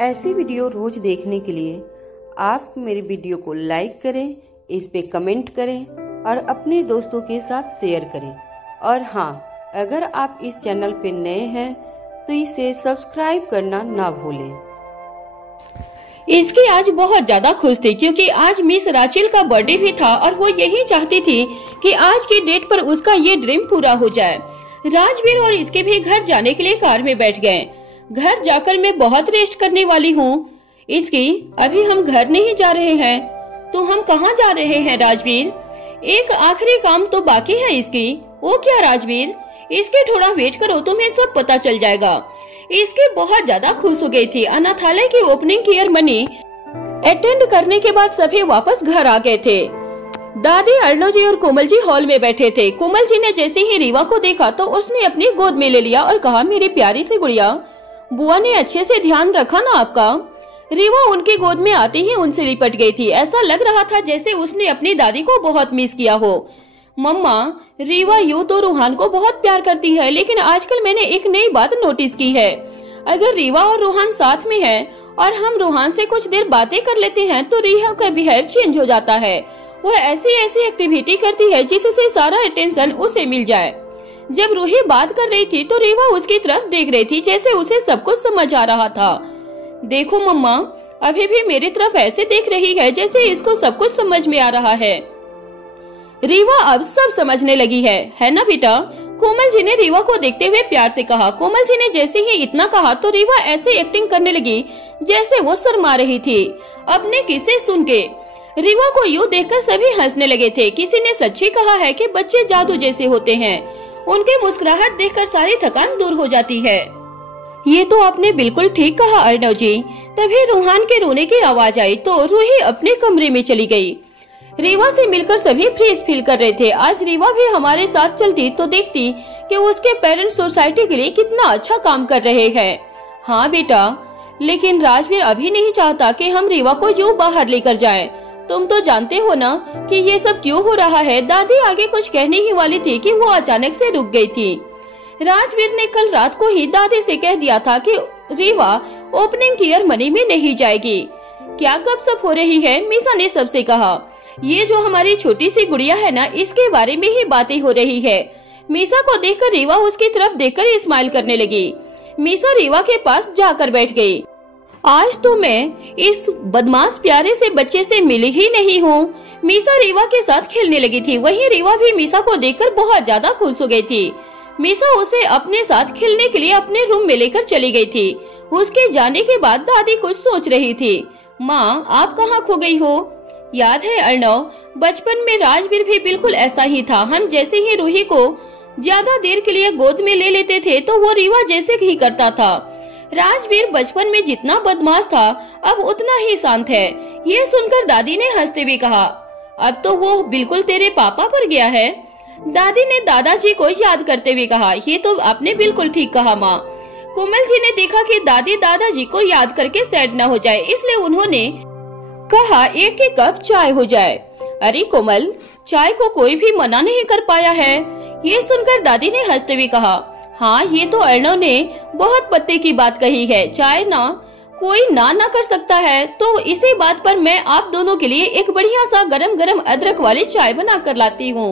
ऐसी वीडियो रोज देखने के लिए आप मेरे वीडियो को लाइक करें, इस पे कमेंट करें और अपने दोस्तों के साथ शेयर करें। और हाँ, अगर आप इस चैनल पे नए हैं तो इसे सब्सक्राइब करना ना भूलें। इसकी आज बहुत ज्यादा खुश थी क्योंकि आज मिस राचेल का बर्थडे भी था और वो यही चाहती थी कि आज की डेट पर उसका ये ड्रीम पूरा हो जाए। राजवीर और इसके भी घर जाने के लिए कार में बैठ गए। घर जाकर मैं बहुत रेस्ट करने वाली हूँ। इसकी अभी हम घर नहीं जा रहे हैं। तो हम कहाँ जा रहे हैं राजवीर? एक आखिरी काम तो बाकी है इसकी। वो क्या राजवीर? इसके थोड़ा वेट करो, तुम्हें सब पता चल जाएगा। इसके बहुत ज्यादा खुश हो गई थी। अनाथालय की ओपनिंग सेरेमनी अटेंड करने के बाद सभी वापस घर आ गए थे। दादी, अर्णव जी और कोमल जी हॉल में बैठे थे। कोमल जी ने जैसे ही रीवा को देखा तो उसने अपनी गोद में ले लिया और कहा, मेरी प्यारी सी गुड़िया, बुआ ने अच्छे से ध्यान रखा ना आपका? रीवा उनकी गोद में आते ही उनसे लिपट गई थी। ऐसा लग रहा था जैसे उसने अपनी दादी को बहुत मिस किया हो। मम्मा, रीवा यूं तो रूहान को बहुत प्यार करती है, लेकिन आजकल मैंने एक नई बात नोटिस की है। अगर रीवा और रूहान साथ में है और हम रूहान से कुछ देर बातें कर लेते हैं तो रीवा का बिहेव चेंज हो जाता है। वह ऐसी एक्टिविटी करती है जिससे सारा अटेंशन उसे मिल जाए। जब रूही बात कर रही थी तो रीवा उसकी तरफ देख रही थी जैसे उसे सब कुछ समझ आ रहा था। देखो मम्मा, अभी भी मेरी तरफ ऐसे देख रही है जैसे इसको सब कुछ समझ में आ रहा है। रीवा अब सब समझने लगी है ना बेटा? कोमल जी ने रीवा को देखते हुए प्यार से कहा। कोमल जी ने जैसे ही इतना कहा तो रीवा ऐसे एक्टिंग करने लगी जैसे वो शर्मा रही थी अपने किस्से सुन के। रीवा को यूं देखकर सभी हंसने लगे थे। किसी ने सच ही कहा है कि बच्चे जादू जैसे होते हैं। उनकी मुस्कुराहट देखकर सारी थकान दूर हो जाती है। ये तो आपने बिल्कुल ठीक कहा अर्णव जी। तभी रूहान के रोने की आवाज आई तो रूही अपने कमरे में चली गई। रीवा से मिलकर सभी फ्रेश फील कर रहे थे। आज रीवा भी हमारे साथ चलती तो देखती कि उसके पेरेंट्स सोसाइटी के लिए कितना अच्छा काम कर रहे हैं। हाँ बेटा, लेकिन राजवीर अभी नहीं चाहता कि हम रीवा को यूं बाहर लेकर जाएं। तुम तो जानते हो ना कि ये सब क्यों हो रहा है। दादी आगे कुछ कहने ही वाली थी कि वो अचानक से रुक गई थी। राजवीर ने कल रात को ही दादी से कह दिया था कि रीवा ओपनिंग सेरेमनी में नहीं जाएगी। क्या गपशप हो रही है? मीसा ने सबसे कहा। ये जो हमारी छोटी सी गुड़िया है ना, इसके बारे में ही बातें हो रही है। मीसा को देखकर रीवा उसकी तरफ देखकर स्माइल करने लगी। मीसा रीवा के पास जाकर बैठ गई। आज तो मैं इस बदमाश प्यारे से बच्चे से मिली ही नहीं हूँ। मीसा रीवा के साथ खेलने लगी थी। वहीं रीवा भी मीसा को देखकर बहुत ज्यादा खुश हो गई थी। मीसा उसे अपने साथ खेलने के लिए अपने रूम में लेकर चली गई थी। उसके जाने के बाद दादी कुछ सोच रही थी। माँ, आप कहाँ खो गई हो? याद है अर्णव, बचपन में राजवीर भी बिल्कुल ऐसा ही था। हम जैसे ही रूही को ज्यादा देर के लिए गोद में ले लेते थे तो वो रीवा जैसे ही करता था। राजवीर बचपन में जितना बदमाश था अब उतना ही शांत है। ये सुनकर दादी ने हंसते हुए कहा, अब तो वो बिल्कुल तेरे पापा पर गया है। दादी ने दादाजी को याद करते हुए कहा, ये तो आपने बिल्कुल ठीक कहा माँ। कोमल जी ने देखा कि दादी दादाजी को याद करके सैड न हो जाए, इसलिए उन्होंने कहा एक एक कप चाय हो जाए। अरे कोमल, चाय को कोई भी मना नहीं कर पाया है। ये सुनकर दादी ने हंसते हुए कहा, हाँ ये तो अर्णव ने बहुत पत्ते की बात कही है। चाय ना कोई ना कर सकता है, तो इसी बात पर मैं आप दोनों के लिए एक बढ़िया सा गरम गरम अदरक वाली चाय बना कर लाती हूँ।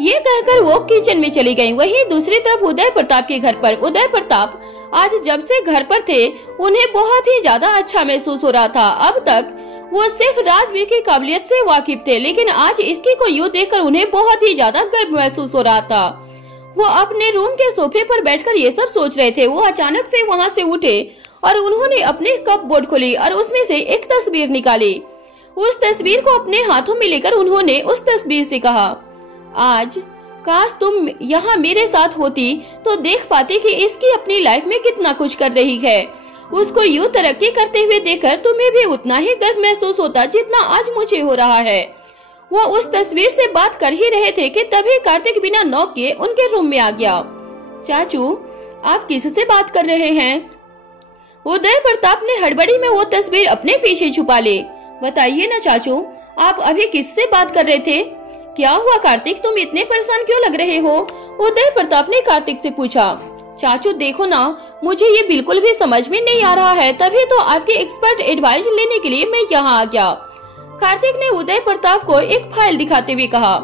ये कहकर वो किचन में चली गयी। वहीं दूसरी तरफ उदय प्रताप के घर पर उदय प्रताप आज जब से घर पर थे उन्हें बहुत ही ज्यादा अच्छा महसूस हो रहा था। अब तक वो सिर्फ राजवीर की काबिलियत से वाकिफ थे, लेकिन आज इसकी को यूं देखकर उन्हें बहुत ही ज्यादा गर्व महसूस हो रहा था। वो अपने रूम के सोफे पर बैठकर ये सब सोच रहे थे। वो अचानक से वहाँ से उठे और उन्होंने अपने कप बोर्ड खोली और उसमें से एक तस्वीर निकाली। उस तस्वीर को अपने हाथों में लेकर उन्होंने उस तस्वीर से कहा, आज काश तुम यहाँ मेरे साथ होती तो देख पाती कि इसकी अपनी लाइफ में कितना कुछ कर रही है। उसको यूं तरक्की करते हुए देखकर तुम्हें भी उतना ही गर्व महसूस होता जितना आज मुझे हो रहा है। वो उस तस्वीर से बात कर ही रहे थे कि तभी कार्तिक बिना नॉक किए उनके रूम में आ गया। चाचू, आप किससे बात कर रहे हैं? उदय प्रताप ने हड़बड़ी में वो तस्वीर अपने पीछे छुपा ली। बताइए ना चाचू, आप अभी किससे बात कर रहे थे? क्या हुआ कार्तिक, तुम इतने परेशान क्यों लग रहे हो? उदय प्रताप ने कार्तिक से पूछा। चाचू देखो ना, मुझे ये बिल्कुल भी समझ में नहीं आ रहा है, तभी तो आपके एक्सपर्ट एडवाइस लेने के लिए मैं यहाँ आ गया। कार्तिक ने उदय प्रताप को एक फाइल दिखाते हुए कहा,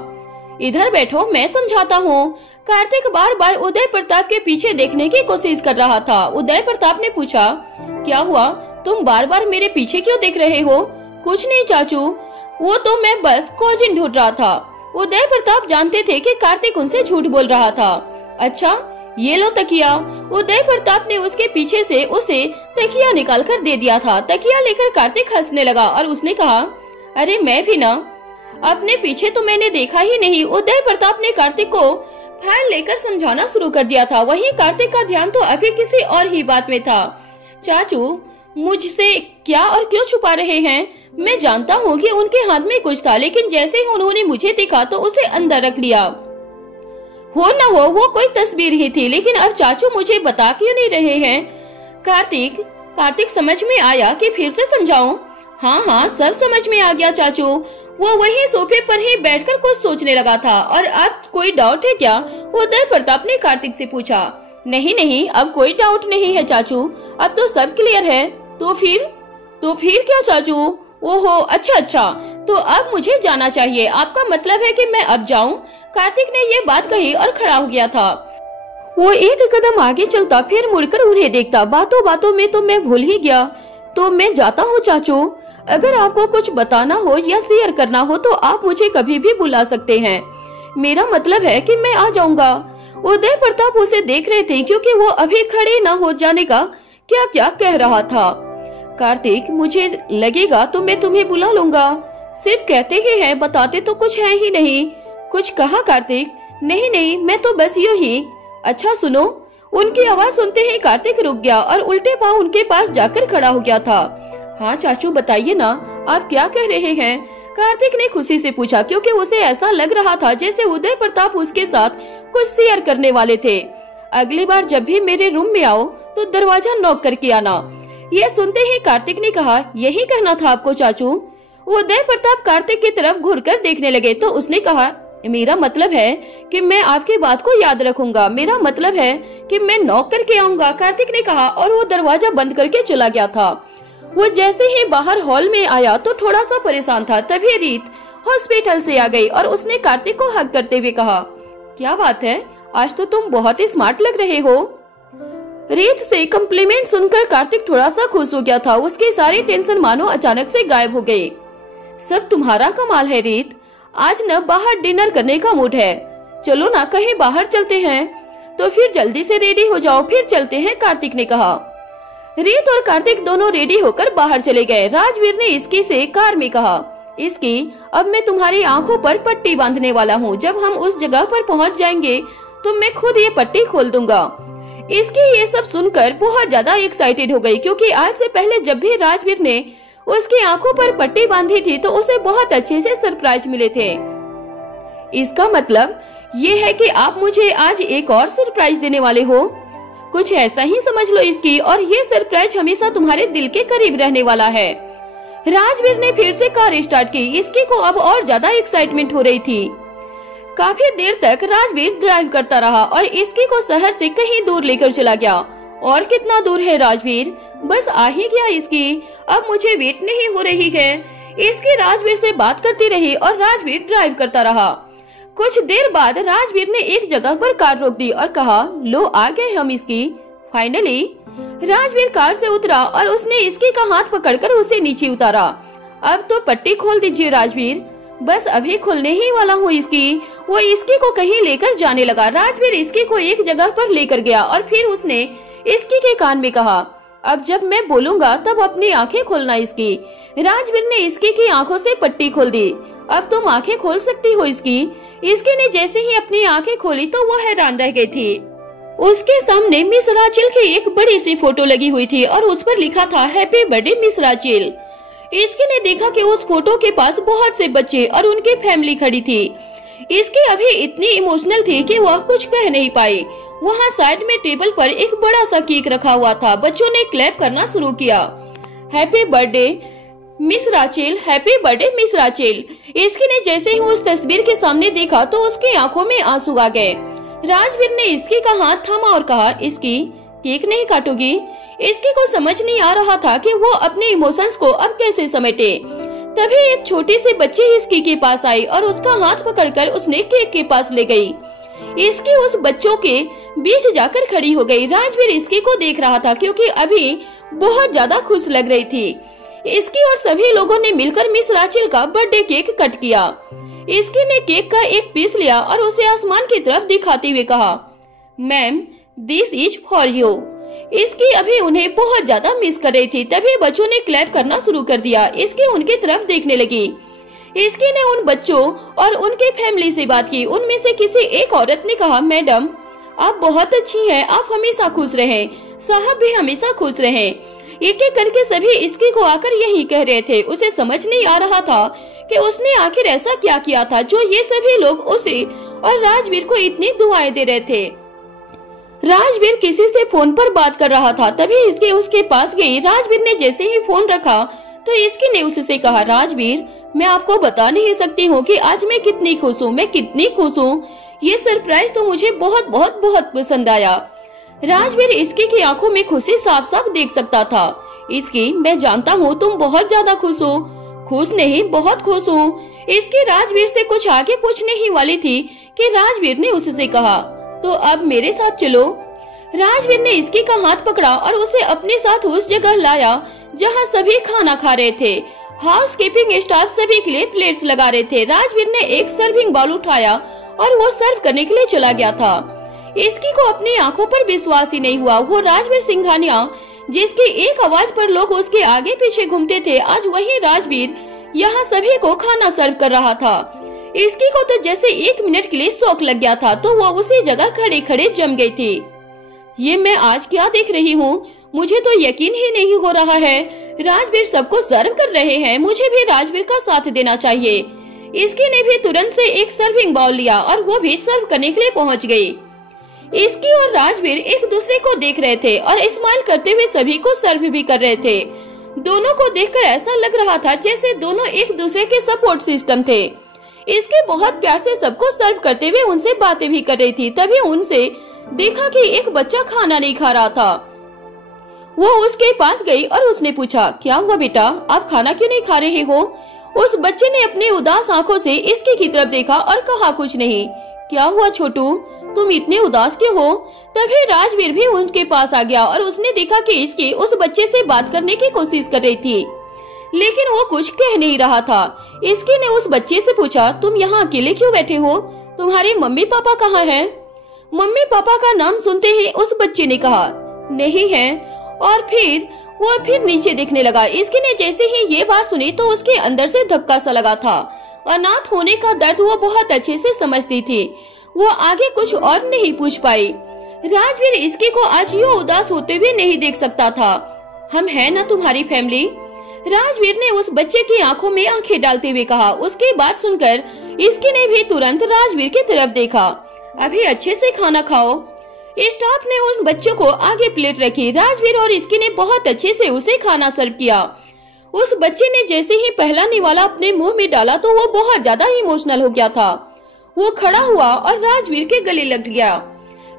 इधर बैठो, मैं समझाता हूँ। कार्तिक बार बार उदय प्रताप के पीछे देखने की कोशिश कर रहा था। उदय प्रताप ने पूछा, क्या हुआ, तुम बार बार मेरे पीछे क्यों देख रहे हो? कुछ नहीं चाचू, वो तो मैं बस कोजिन ढूंढ रहा था। उदय प्रताप जानते थे कि कार्तिक उनसे झूठ बोल रहा था। अच्छा, ये लो तकिया। उदय प्रताप ने उसके पीछे से उसे तकिया निकाल कर दे दिया था। तकिया लेकर कार्तिक हंसने लगा और उसने कहा, अरे मैं भी ना, अपने पीछे तो मैंने देखा ही नहीं। उदय प्रताप ने कार्तिक को फाइल लेकर समझाना शुरू कर दिया था। वहीं कार्तिक का ध्यान तो अभी किसी और ही बात में था। चाचू, मुझसे क्या और क्यों छुपा रहे हैं? मैं जानता हूँ कि उनके हाथ में कुछ था, लेकिन जैसे ही उन्होंने मुझे देखा तो उसे अंदर रख लिया। हो न हो वो कोई तस्वीर ही थी, लेकिन अब चाचू मुझे बता क्यों नहीं रहे हैं? कार्तिक समझ में आया कि फिर से समझाऊं? हाँ, सब समझ में आ गया चाचू। वो वही सोफे पर ही बैठकर कुछ सोचने लगा था। और अब कोई डाउट है क्या? उदय प्रताप ने कार्तिक से पूछा। नहीं, अब कोई डाउट नहीं है चाचू, अब तो सब क्लियर है। तो फिर क्या चाचू? ओहो, अच्छा, तो अब मुझे जाना चाहिए। आपका मतलब है कि मैं अब जाऊं? कार्तिक ने ये बात कही और खड़ा हो गया था। वो एक कदम आगे चलता, फिर मुड़कर उन्हें देखता। बातों में तो मैं भूल ही गया। तो मैं जाता हूँ चाचू। अगर आपको कुछ बताना हो या शेयर करना हो तो आप मुझे कभी भी बुला सकते हैं। मेरा मतलब है कि मैं आ जाऊंगा। उदय प्रताप उसे देख रहे थे, क्योंकि वो अभी खड़े न हो जाने का क्या क्या कह रहा था। कार्तिक, मुझे लगेगा तो मैं तुम्हें बुला लूंगा। सिर्फ कहते ही हैं, बताते तो कुछ है ही नहीं। कुछ कहा कार्तिक? नहीं, मैं तो बस यूं ही। अच्छा सुनो। उनकी आवाज सुनते ही कार्तिक रुक गया और उल्टे पांव उनके पास जाकर खड़ा हो गया था। हाँ चाचू, बताइए ना, आप क्या कह रहे हैं? कार्तिक ने खुशी से पूछा, क्योंकि उसे ऐसा लग रहा था जैसे उदय प्रताप उसके साथ कुछ शेयर करने वाले थे। अगली बार जब भी मेरे रूम में आओ तो दरवाजा नॉक करके आना। ये सुनते ही कार्तिक ने कहा, यही कहना था आपको चाचू? उदय प्रताप कार्तिक की तरफ घूरकर देखने लगे तो उसने कहा, मेरा मतलब है कि मैं आपकी बात को याद रखूंगा। मेरा मतलब है कि मैं नॉक करके आऊंगा, कार्तिक ने कहा और वो दरवाजा बंद करके चला गया था। वो जैसे ही बाहर हॉल में आया तो थोड़ा सा परेशान था। तभी रीत हॉस्पिटल से आ गई और उसने कार्तिक को हग करते हुए कहा, क्या बात है, आज तो तुम बहुत ही स्मार्ट लग रहे हो। रीत से कॉम्प्लीमेंट सुनकर कार्तिक थोड़ा सा खुश हो गया था। उसकी सारी टेंशन मानो अचानक से गायब हो गई। सब तुम्हारा कमाल है रीत, आज न बाहर डिनर करने का मूड है। चलो ना कहीं बाहर चलते हैं। तो फिर जल्दी से रेडी हो जाओ, फिर चलते हैं, कार्तिक ने कहा। रीत और कार्तिक दोनों रेडी होकर बाहर चले गए। राजवीर ने इसकी से कार में कहा, इसकी, अब मैं तुम्हारी आंखों पर पट्टी बांधने वाला हूँ। जब हम उस जगह पर पहुँच जाएंगे तो मैं खुद ये पट्टी खोल दूंगा। इसकी ये सब सुनकर बहुत ज्यादा एक्साइटेड हो गई, क्योंकि आज से पहले जब भी राजवीर ने उसकी आंखों पर पट्टी बांधी थी तो उसे बहुत अच्छे से सरप्राइज मिले थे। इसका मतलब ये है कि आप मुझे आज एक और सरप्राइज देने वाले हो। कुछ ऐसा ही समझ लो इसकी, और ये सरप्राइज हमेशा तुम्हारे दिल के करीब रहने वाला है। राजवीर ने फिर से कार स्टार्ट की। इसकी को अब और ज्यादा एक्साइटमेंट हो रही थी। काफी देर तक राजवीर ड्राइव करता रहा और इसकी को शहर से कहीं दूर लेकर चला गया। और कितना दूर है राजवीर? बस आ ही गया इसकी, अब मुझे वेट नहीं हो रही है। इसकी राजवीर से बात करती रही और राजवीर ड्राइव करता रहा। कुछ देर बाद राजवीर ने एक जगह पर कार रोक दी और कहा, लो आ गए हम इसकी। फाइनली राजवीर कार से उतरा और उसने इसकी का हाथ पकड़कर उसे नीचे उतारा। अब तो पट्टी खोल दीजिए राजवीर। बस अभी खुलने ही वाला हूँ इसकी। वो इसकी को कहीं लेकर जाने लगा। राजवीर इसकी को एक जगह पर लेकर गया और फिर उसने इसकी के कान में कहा, अब जब मैं बोलूंगा तब अपनी आंखें खोलना इसकी। राजवीर ने इसकी की आंखों से पट्टी खोल दी। अब तुम आंखें खोल सकती हो इसकी। इसकी ने जैसे ही अपनी आंखें खोली तो वो हैरान रह गई थी। उसके सामने मिस राचेल की एक बड़ी सी फोटो लगी हुई थी और उस पर लिखा था, हैप्पी बर्थडे मिस राचेल। इसकी ने देखा कि उस फोटो के पास बहुत से बच्चे और उनकी फैमिली खड़ी थी। इसकी अभी इतनी इमोशनल थी कि वह कुछ कह नहीं पाई। वहाँ साइड में टेबल पर एक बड़ा सा केक रखा हुआ था। बच्चों ने क्लैप करना शुरू किया। Happy birthday miss Rachel, happy birthday miss Rachel. इसकी ने जैसे ही उस तस्वीर के सामने देखा तो उसकी आंखों में आंसू आ गए। राजवीर ने इसकी का हाथ थामा और कहा, इसकी केक नहीं काटोगी? इसकी को समझ नहीं आ रहा था कि वो अपने इमोशंस को अब कैसे समेटे। तभी एक छोटी सी बच्ची इसकी के पास आई और उसका हाथ पकड़कर उसने केक के पास ले गई। इसकी उस बच्चों के बीच जाकर खड़ी हो गई। राजवीर इसकी को देख रहा था क्योंकि अभी बहुत ज्यादा खुश लग रही थी। इसकी और सभी लोगों ने मिलकर मिस राचेल का बर्थडे केक कट किया। इसकी ने केक का एक पीस लिया और उसे आसमान की तरफ दिखाते हुए कहा, ma'am this is for you. इसकी अभी उन्हें बहुत ज्यादा मिस कर रही थी। तभी बच्चों ने क्लैप करना शुरू कर दिया। इसकी उनकी तरफ देखने लगी। इसकी ने उन बच्चों और उनके फैमिली से बात की। उनमें से किसी एक औरत ने कहा, मैडम आप बहुत अच्छी हैं, आप हमेशा खुश रहें, साहब भी हमेशा खुश रहें। एक एक करके सभी इसकी को आकर यही कह रहे थे। उसे समझ नहीं आ रहा था कि उसने आखिर ऐसा क्या किया था जो ये सभी लोग उसे और राजवीर को इतनी दुआएं दे रहे थे। राजवीर किसी से फोन पर बात कर रहा था। तभी इसकी उसके पास गई। राजवीर ने जैसे ही फोन रखा तो इसकी ने उससे कहा, राजवीर मैं आपको बता नहीं सकती हूँ कि आज मैं कितनी खुश हूँ, मैं कितनी खुश हूँ। ये सरप्राइज तो मुझे बहुत बहुत बहुत पसंद आया। राजवीर इसकी की आंखों में खुशी साफ साफ देख सकता था। इसकी मैं जानता हूँ तुम बहुत ज्यादा खुश हो। खुश नहीं, बहुत खुश हूँ। इसकी राजवीर से कुछ आगे पूछने ही वाली थी कि राजवीर ने उससे कहा, तो अब मेरे साथ चलो। राजवीर ने इसकी का हाथ पकड़ा और उसे अपने साथ उस जगह लाया जहां सभी खाना खा रहे थे। हाउस कीपिंग स्टाफ सभी के लिए प्लेट्स लगा रहे थे। राजवीर ने एक सर्विंग बाउल उठाया और वो सर्व करने के लिए चला गया था। इसकी को अपनी आंखों पर विश्वास ही नहीं हुआ। वो राजवीर सिंघानिया जिसकी एक आवाज पर लोग उसके आगे पीछे घूमते थे, आज वही राजवीर यहाँ सभी को खाना सर्व कर रहा था। इसकी को तो जैसे 1 मिनट के लिए शौक लग गया था तो वो उसी जगह खड़े खड़े जम गई थी। ये मैं आज क्या देख रही हूँ, मुझे तो यकीन ही नहीं हो रहा है। राजवीर सबको सर्व कर रहे हैं, मुझे भी राजवीर का साथ देना चाहिए। इसकी ने भी तुरंत से एक सर्विंग बाउल लिया और वो भी सर्व करने के लिए पहुँच गयी। इसकी और राजवीर एक दूसरे को देख रहे थे और स्माइल करते हुए सभी को सर्व भी कर रहे थे। दोनों को देखकर ऐसा लग रहा था जैसे दोनों एक दूसरे के सपोर्ट सिस्टम थे। इसके बहुत प्यार से सबको सर्व करते हुए उनसे बातें भी कर रही थी। तभी उनसे देखा कि एक बच्चा खाना नहीं खा रहा था। वो उसके पास गई और उसने पूछा, क्या हुआ बेटा, आप खाना क्यों नहीं खा रहे हो? उस बच्चे ने अपनी उदास आंखों से इसकी की तरफ देखा और कहा, कुछ नहीं। क्या हुआ छोटू, तुम इतने उदास क्यों हो? तभी राजवीर भी उनके पास आ गया और उसने देखा कि इसकी उस बच्चे से बात करने की कोशिश कर रही थी, लेकिन वो कुछ कह नहीं रहा था। इसकी ने उस बच्चे से पूछा, तुम यहाँ अकेले क्यों बैठे हो? तुम्हारे मम्मी पापा कहाँ हैं? मम्मी पापा का नाम सुनते ही उस बच्चे ने कहा, नहीं है। और फिर वो नीचे देखने लगा। इसकी ने जैसे ही ये बात सुनी तो उसके अंदर से धक्का सा लगा था। अनाथ होने का दर्द वो बहुत अच्छे से समझती थी। वो आगे कुछ और नहीं पूछ पाई। राजवीर इसकी को आज यूं उदास होते हुए नहीं देख सकता था। हम हैं ना तुम्हारी फैमिली? राजवीर ने उस बच्चे की आंखों में आंखें डालते हुए कहा। उसकी बात सुनकर इसकी ने भी तुरंत राजवीर की तरफ देखा। अभी अच्छे से खाना खाओ। स्टाफ ने उन बच्चों को आगे प्लेट रखी। राजवीर और इसकी ने बहुत अच्छे से उसे खाना सर्व किया। उस बच्चे ने जैसे ही पहला निवाला अपने मुंह में डाला तो वो बहुत ज्यादा इमोशनल हो गया था। वो खड़ा हुआ और राजवीर के गले लग गया।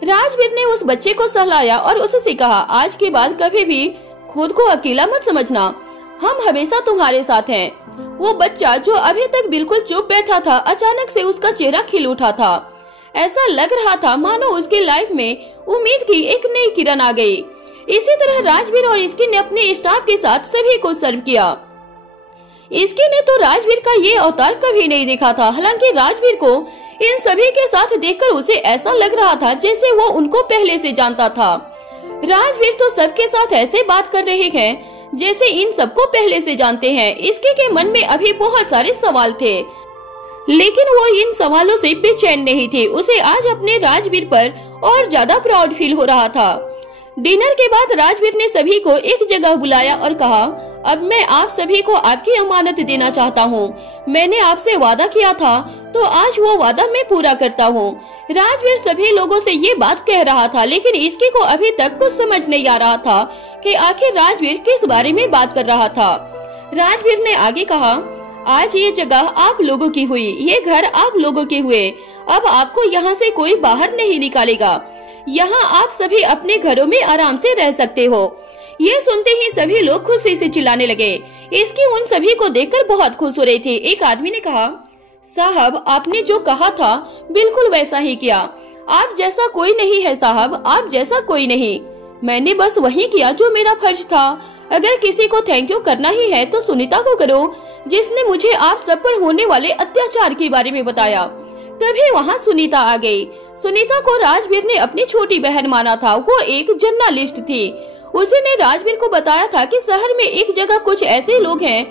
राजवीर ने उस बच्चे को सहलाया और उससे कहा, आज के बाद कभी भी खुद को अकेला मत समझना, हम हमेशा तुम्हारे साथ हैं। वो बच्चा जो अभी तक बिल्कुल चुप बैठा था, अचानक से उसका चेहरा खिल उठा था। ऐसा लग रहा था मानो उसकी लाइफ में उम्मीद की एक नई किरण आ गई। इसी तरह राजवीर और इसकी ने अपने स्टाफ के साथ सभी को सर्व किया। इसकी ने तो राजवीर का ये अवतार कभी नहीं देखा था। हालांकि राजवीर को इन सभी के साथ देखकर उसे ऐसा लग रहा था जैसे वो उनको पहले से जानता था। राजवीर तो सबके साथ ऐसे बात कर रहे हैं जैसे इन सबको पहले से जानते हैं। इसके के मन में अभी बहुत सारे सवाल थे, लेकिन वो इन सवालों से बेचैन नहीं थी। उसे आज अपने राजवीर पर और ज्यादा प्राउड फील हो रहा था। डिनर के बाद राजवीर ने सभी को एक जगह बुलाया और कहा, अब मैं आप सभी को आपकी अमानत देना चाहता हूँ। मैंने आपसे वादा किया था तो आज वो वादा मैं पूरा करता हूँ। राजवीर सभी लोगों से ये बात कह रहा था, लेकिन इसकी को अभी तक कुछ समझ नहीं आ रहा था कि आखिर राजवीर किस बारे में बात कर रहा था। राजवीर ने आगे कहा, आज ये जगह आप लोगों की हुई, ये घर आप लोगों के हुए। अब आपको यहाँ से कोई बाहर नहीं निकालेगा। यहाँ आप सभी अपने घरों में आराम से रह सकते हो। ये सुनते ही सभी लोग खुशी से चिल्लाने लगे। इसकी उन सभी को देखकर बहुत खुश हो रही थी। एक आदमी ने कहा, साहब आपने जो कहा था बिल्कुल वैसा ही किया। आप जैसा कोई नहीं है साहब, आप जैसा कोई नहीं। मैंने बस वही किया जो मेरा फर्ज था। अगर किसी को थैंक यू करना ही है तो सुनीता को करो, जिसने मुझे आप सब पर होने वाले अत्याचार के बारे में बताया। तभी वहाँ सुनीता आ गई। सुनीता को राजवीर ने अपनी छोटी बहन माना था। वो एक जर्नलिस्ट थी। उसी ने राजवीर को बताया था कि शहर में एक जगह कुछ ऐसे लोग हैं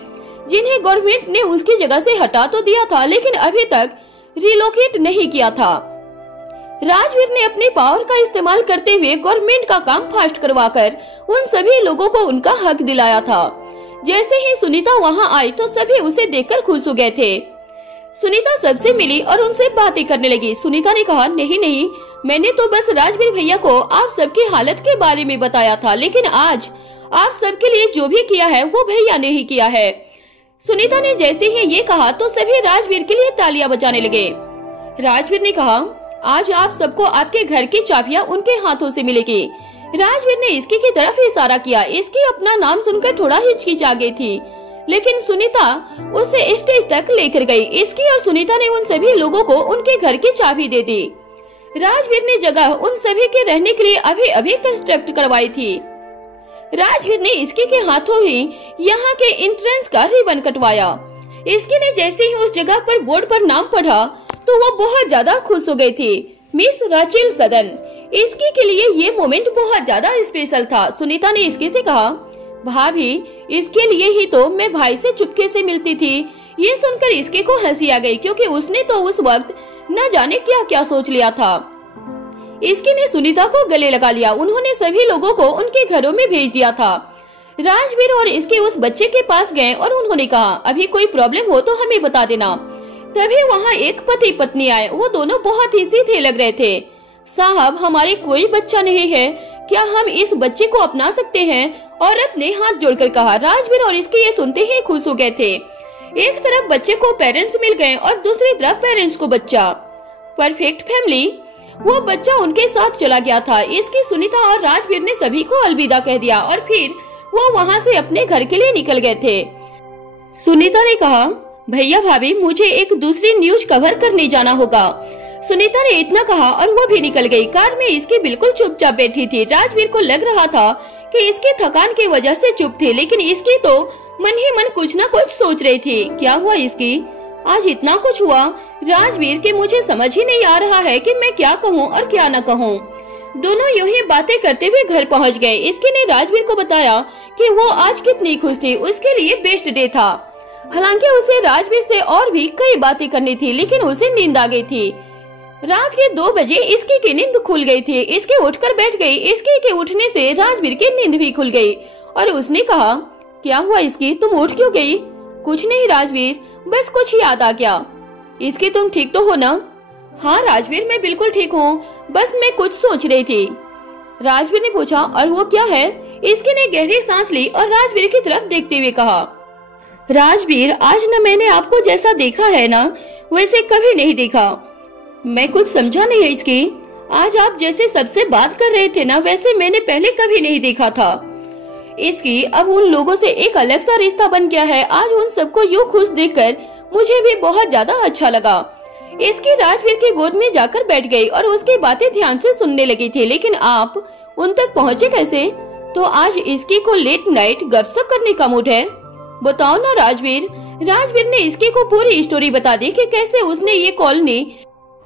जिन्हें गवर्नमेंट ने उसकी जगह से हटा तो दिया था, लेकिन अभी तक रिलोकेट नहीं किया था। राजवीर ने अपने पावर का इस्तेमाल करते हुए गवर्नमेंट का काम फास्ट करवाकर उन सभी लोगों को उनका हक दिलाया था। जैसे ही सुनीता वहां आई तो सभी उसे देखकर खुश हो गए थे। सुनीता सबसे मिली और उनसे बातें करने लगी। सुनीता ने कहा, नहीं, मैंने तो बस राजवीर भैया को आप सबकी हालत के बारे में बताया था, लेकिन आज आप सबके लिए जो भी किया है वो भैया ने ही किया है। सुनीता ने जैसे ही ये कहा तो सभी राजवीर के लिए तालियां बजाने लगे। राजवीर ने कहा, आज आप सबको आपके घर की चाबियां उनके हाथों से मिलेगी। राजवीर ने इसकी की तरफ इशारा किया। इसकी अपना नाम सुनकर थोड़ा हिचकिचा गई थी, लेकिन सुनीता उसे स्टेज तक लेकर गई। इसकी और सुनीता ने उन सभी लोगों को उनके घर की चाबी दे दी। राजवीर ने जगह उन सभी के रहने के लिए अभी कंस्ट्रक्ट करवाई थी। राजवीर ने इसकी के हाथों ही यहाँ के एंट्रेंस का रिबन कटवाया। इसकी ने जैसे ही उस जगह पर बोर्ड पर नाम पढ़ा तो वो बहुत ज्यादा खुश हो गई थी। मिस राचेल सगन। इसकी के लिए ये मोमेंट बहुत ज्यादा स्पेशल था। सुनीता ने इसकी से कहा, भाभी इसके लिए ही तो मैं भाई से चुपके से मिलती थी। ये सुनकर इसके को हंसी आ गई, क्योंकि उसने तो उस वक्त न जाने क्या क्या सोच लिया था। इसकी ने सुनीता को गले लगा लिया। उन्होंने सभी लोगों को उनके घरों में भेज दिया था। राजवीर और इसके उस बच्चे के पास गए और उन्होंने कहा, अभी कोई प्रॉब्लम हो तो हमें बता देना। तभी वहाँ एक पति पत्नी आए। वो दोनों बहुत ही सीधे लग रहे थे। साहब हमारे कोई बच्चा नहीं है, क्या हम इस बच्चे को अपना सकते हैं? औरत ने हाथ जोड़कर कहा। राजवीर और इसके ये सुनते ही खुश हो गए थे। एक तरफ बच्चे को पेरेंट्स मिल गए और दूसरी तरफ पेरेंट्स को बच्चा। Perfect family. वो बच्चा उनके साथ चला गया था। इसकी सुनीता और राजवीर ने सभी को अलविदा कह दिया और फिर वो वहाँ से अपने घर के लिए निकल गए थे। सुनीता ने कहा, भैया भाभी मुझे एक दूसरी न्यूज कवर करने जाना होगा। सुनीता ने इतना कहा और वो भी निकल गई। कार में इसकी बिल्कुल चुपचाप बैठी थी। राजवीर को लग रहा था कि इसकी थकान की वजह से चुप थी, लेकिन इसकी तो मन ही मन कुछ न कुछ सोच रही थी। क्या हुआ इसकी? आज इतना कुछ हुआ राजवीर के मुझे समझ ही नहीं आ रहा है कि मैं क्या कहूँ और क्या न कहूँ। दोनों यूं ही बातें करते हुए घर पहुँच गए। इसके ने राजवीर को बताया कि वो आज कितनी खुश थी। उसके लिए बेस्ट डे था। हालांकि उसे राजवीर से और भी कई बातें करनी थी, लेकिन उसे नींद आ गई थी। रात के 2 बजे इसकी की नींद खुल गई थी। इसके उठकर बैठ गई। इसके के उठने से राजवीर की नींद भी खुल गई और उसने कहा, क्या हुआ इसकी, तुम उठ क्यों गई? कुछ नहीं राजवीर, बस कुछ याद आ गया। इसकी तुम ठीक तो हो ना? हाँ राजवीर मैं बिल्कुल ठीक हूँ, बस मैं कुछ सोच रही थी। राजवीर ने पूछा, और वो क्या है? इसकी ने गहरी सांस ली और राजवीर की तरफ देखते हुए कहा, राजवीर आज न मैंने आपको जैसा देखा है ना वैसे कभी नहीं देखा। मैं कुछ समझा नहीं है इसकी। आज आप जैसे सबसे बात कर रहे थे ना वैसे मैंने पहले कभी नहीं देखा था। इसकी अब उन लोगों से एक अलग सा रिश्ता बन गया है। आज उन सबको यूं खुश देखकर मुझे भी बहुत ज्यादा अच्छा लगा। इसकी राजवीर की गोद में जाकर बैठ गई और उसकी बातें ध्यान से सुनने लगी थी। लेकिन आप उन तक पहुँचे कैसे? तो आज इसकी को लेट नाइट गपशप करने का मूड है। बताओ ना राजवीर। राजवीर ने इसकी को पूरी स्टोरी बता दी कि कैसे उसने ये कॉलोनी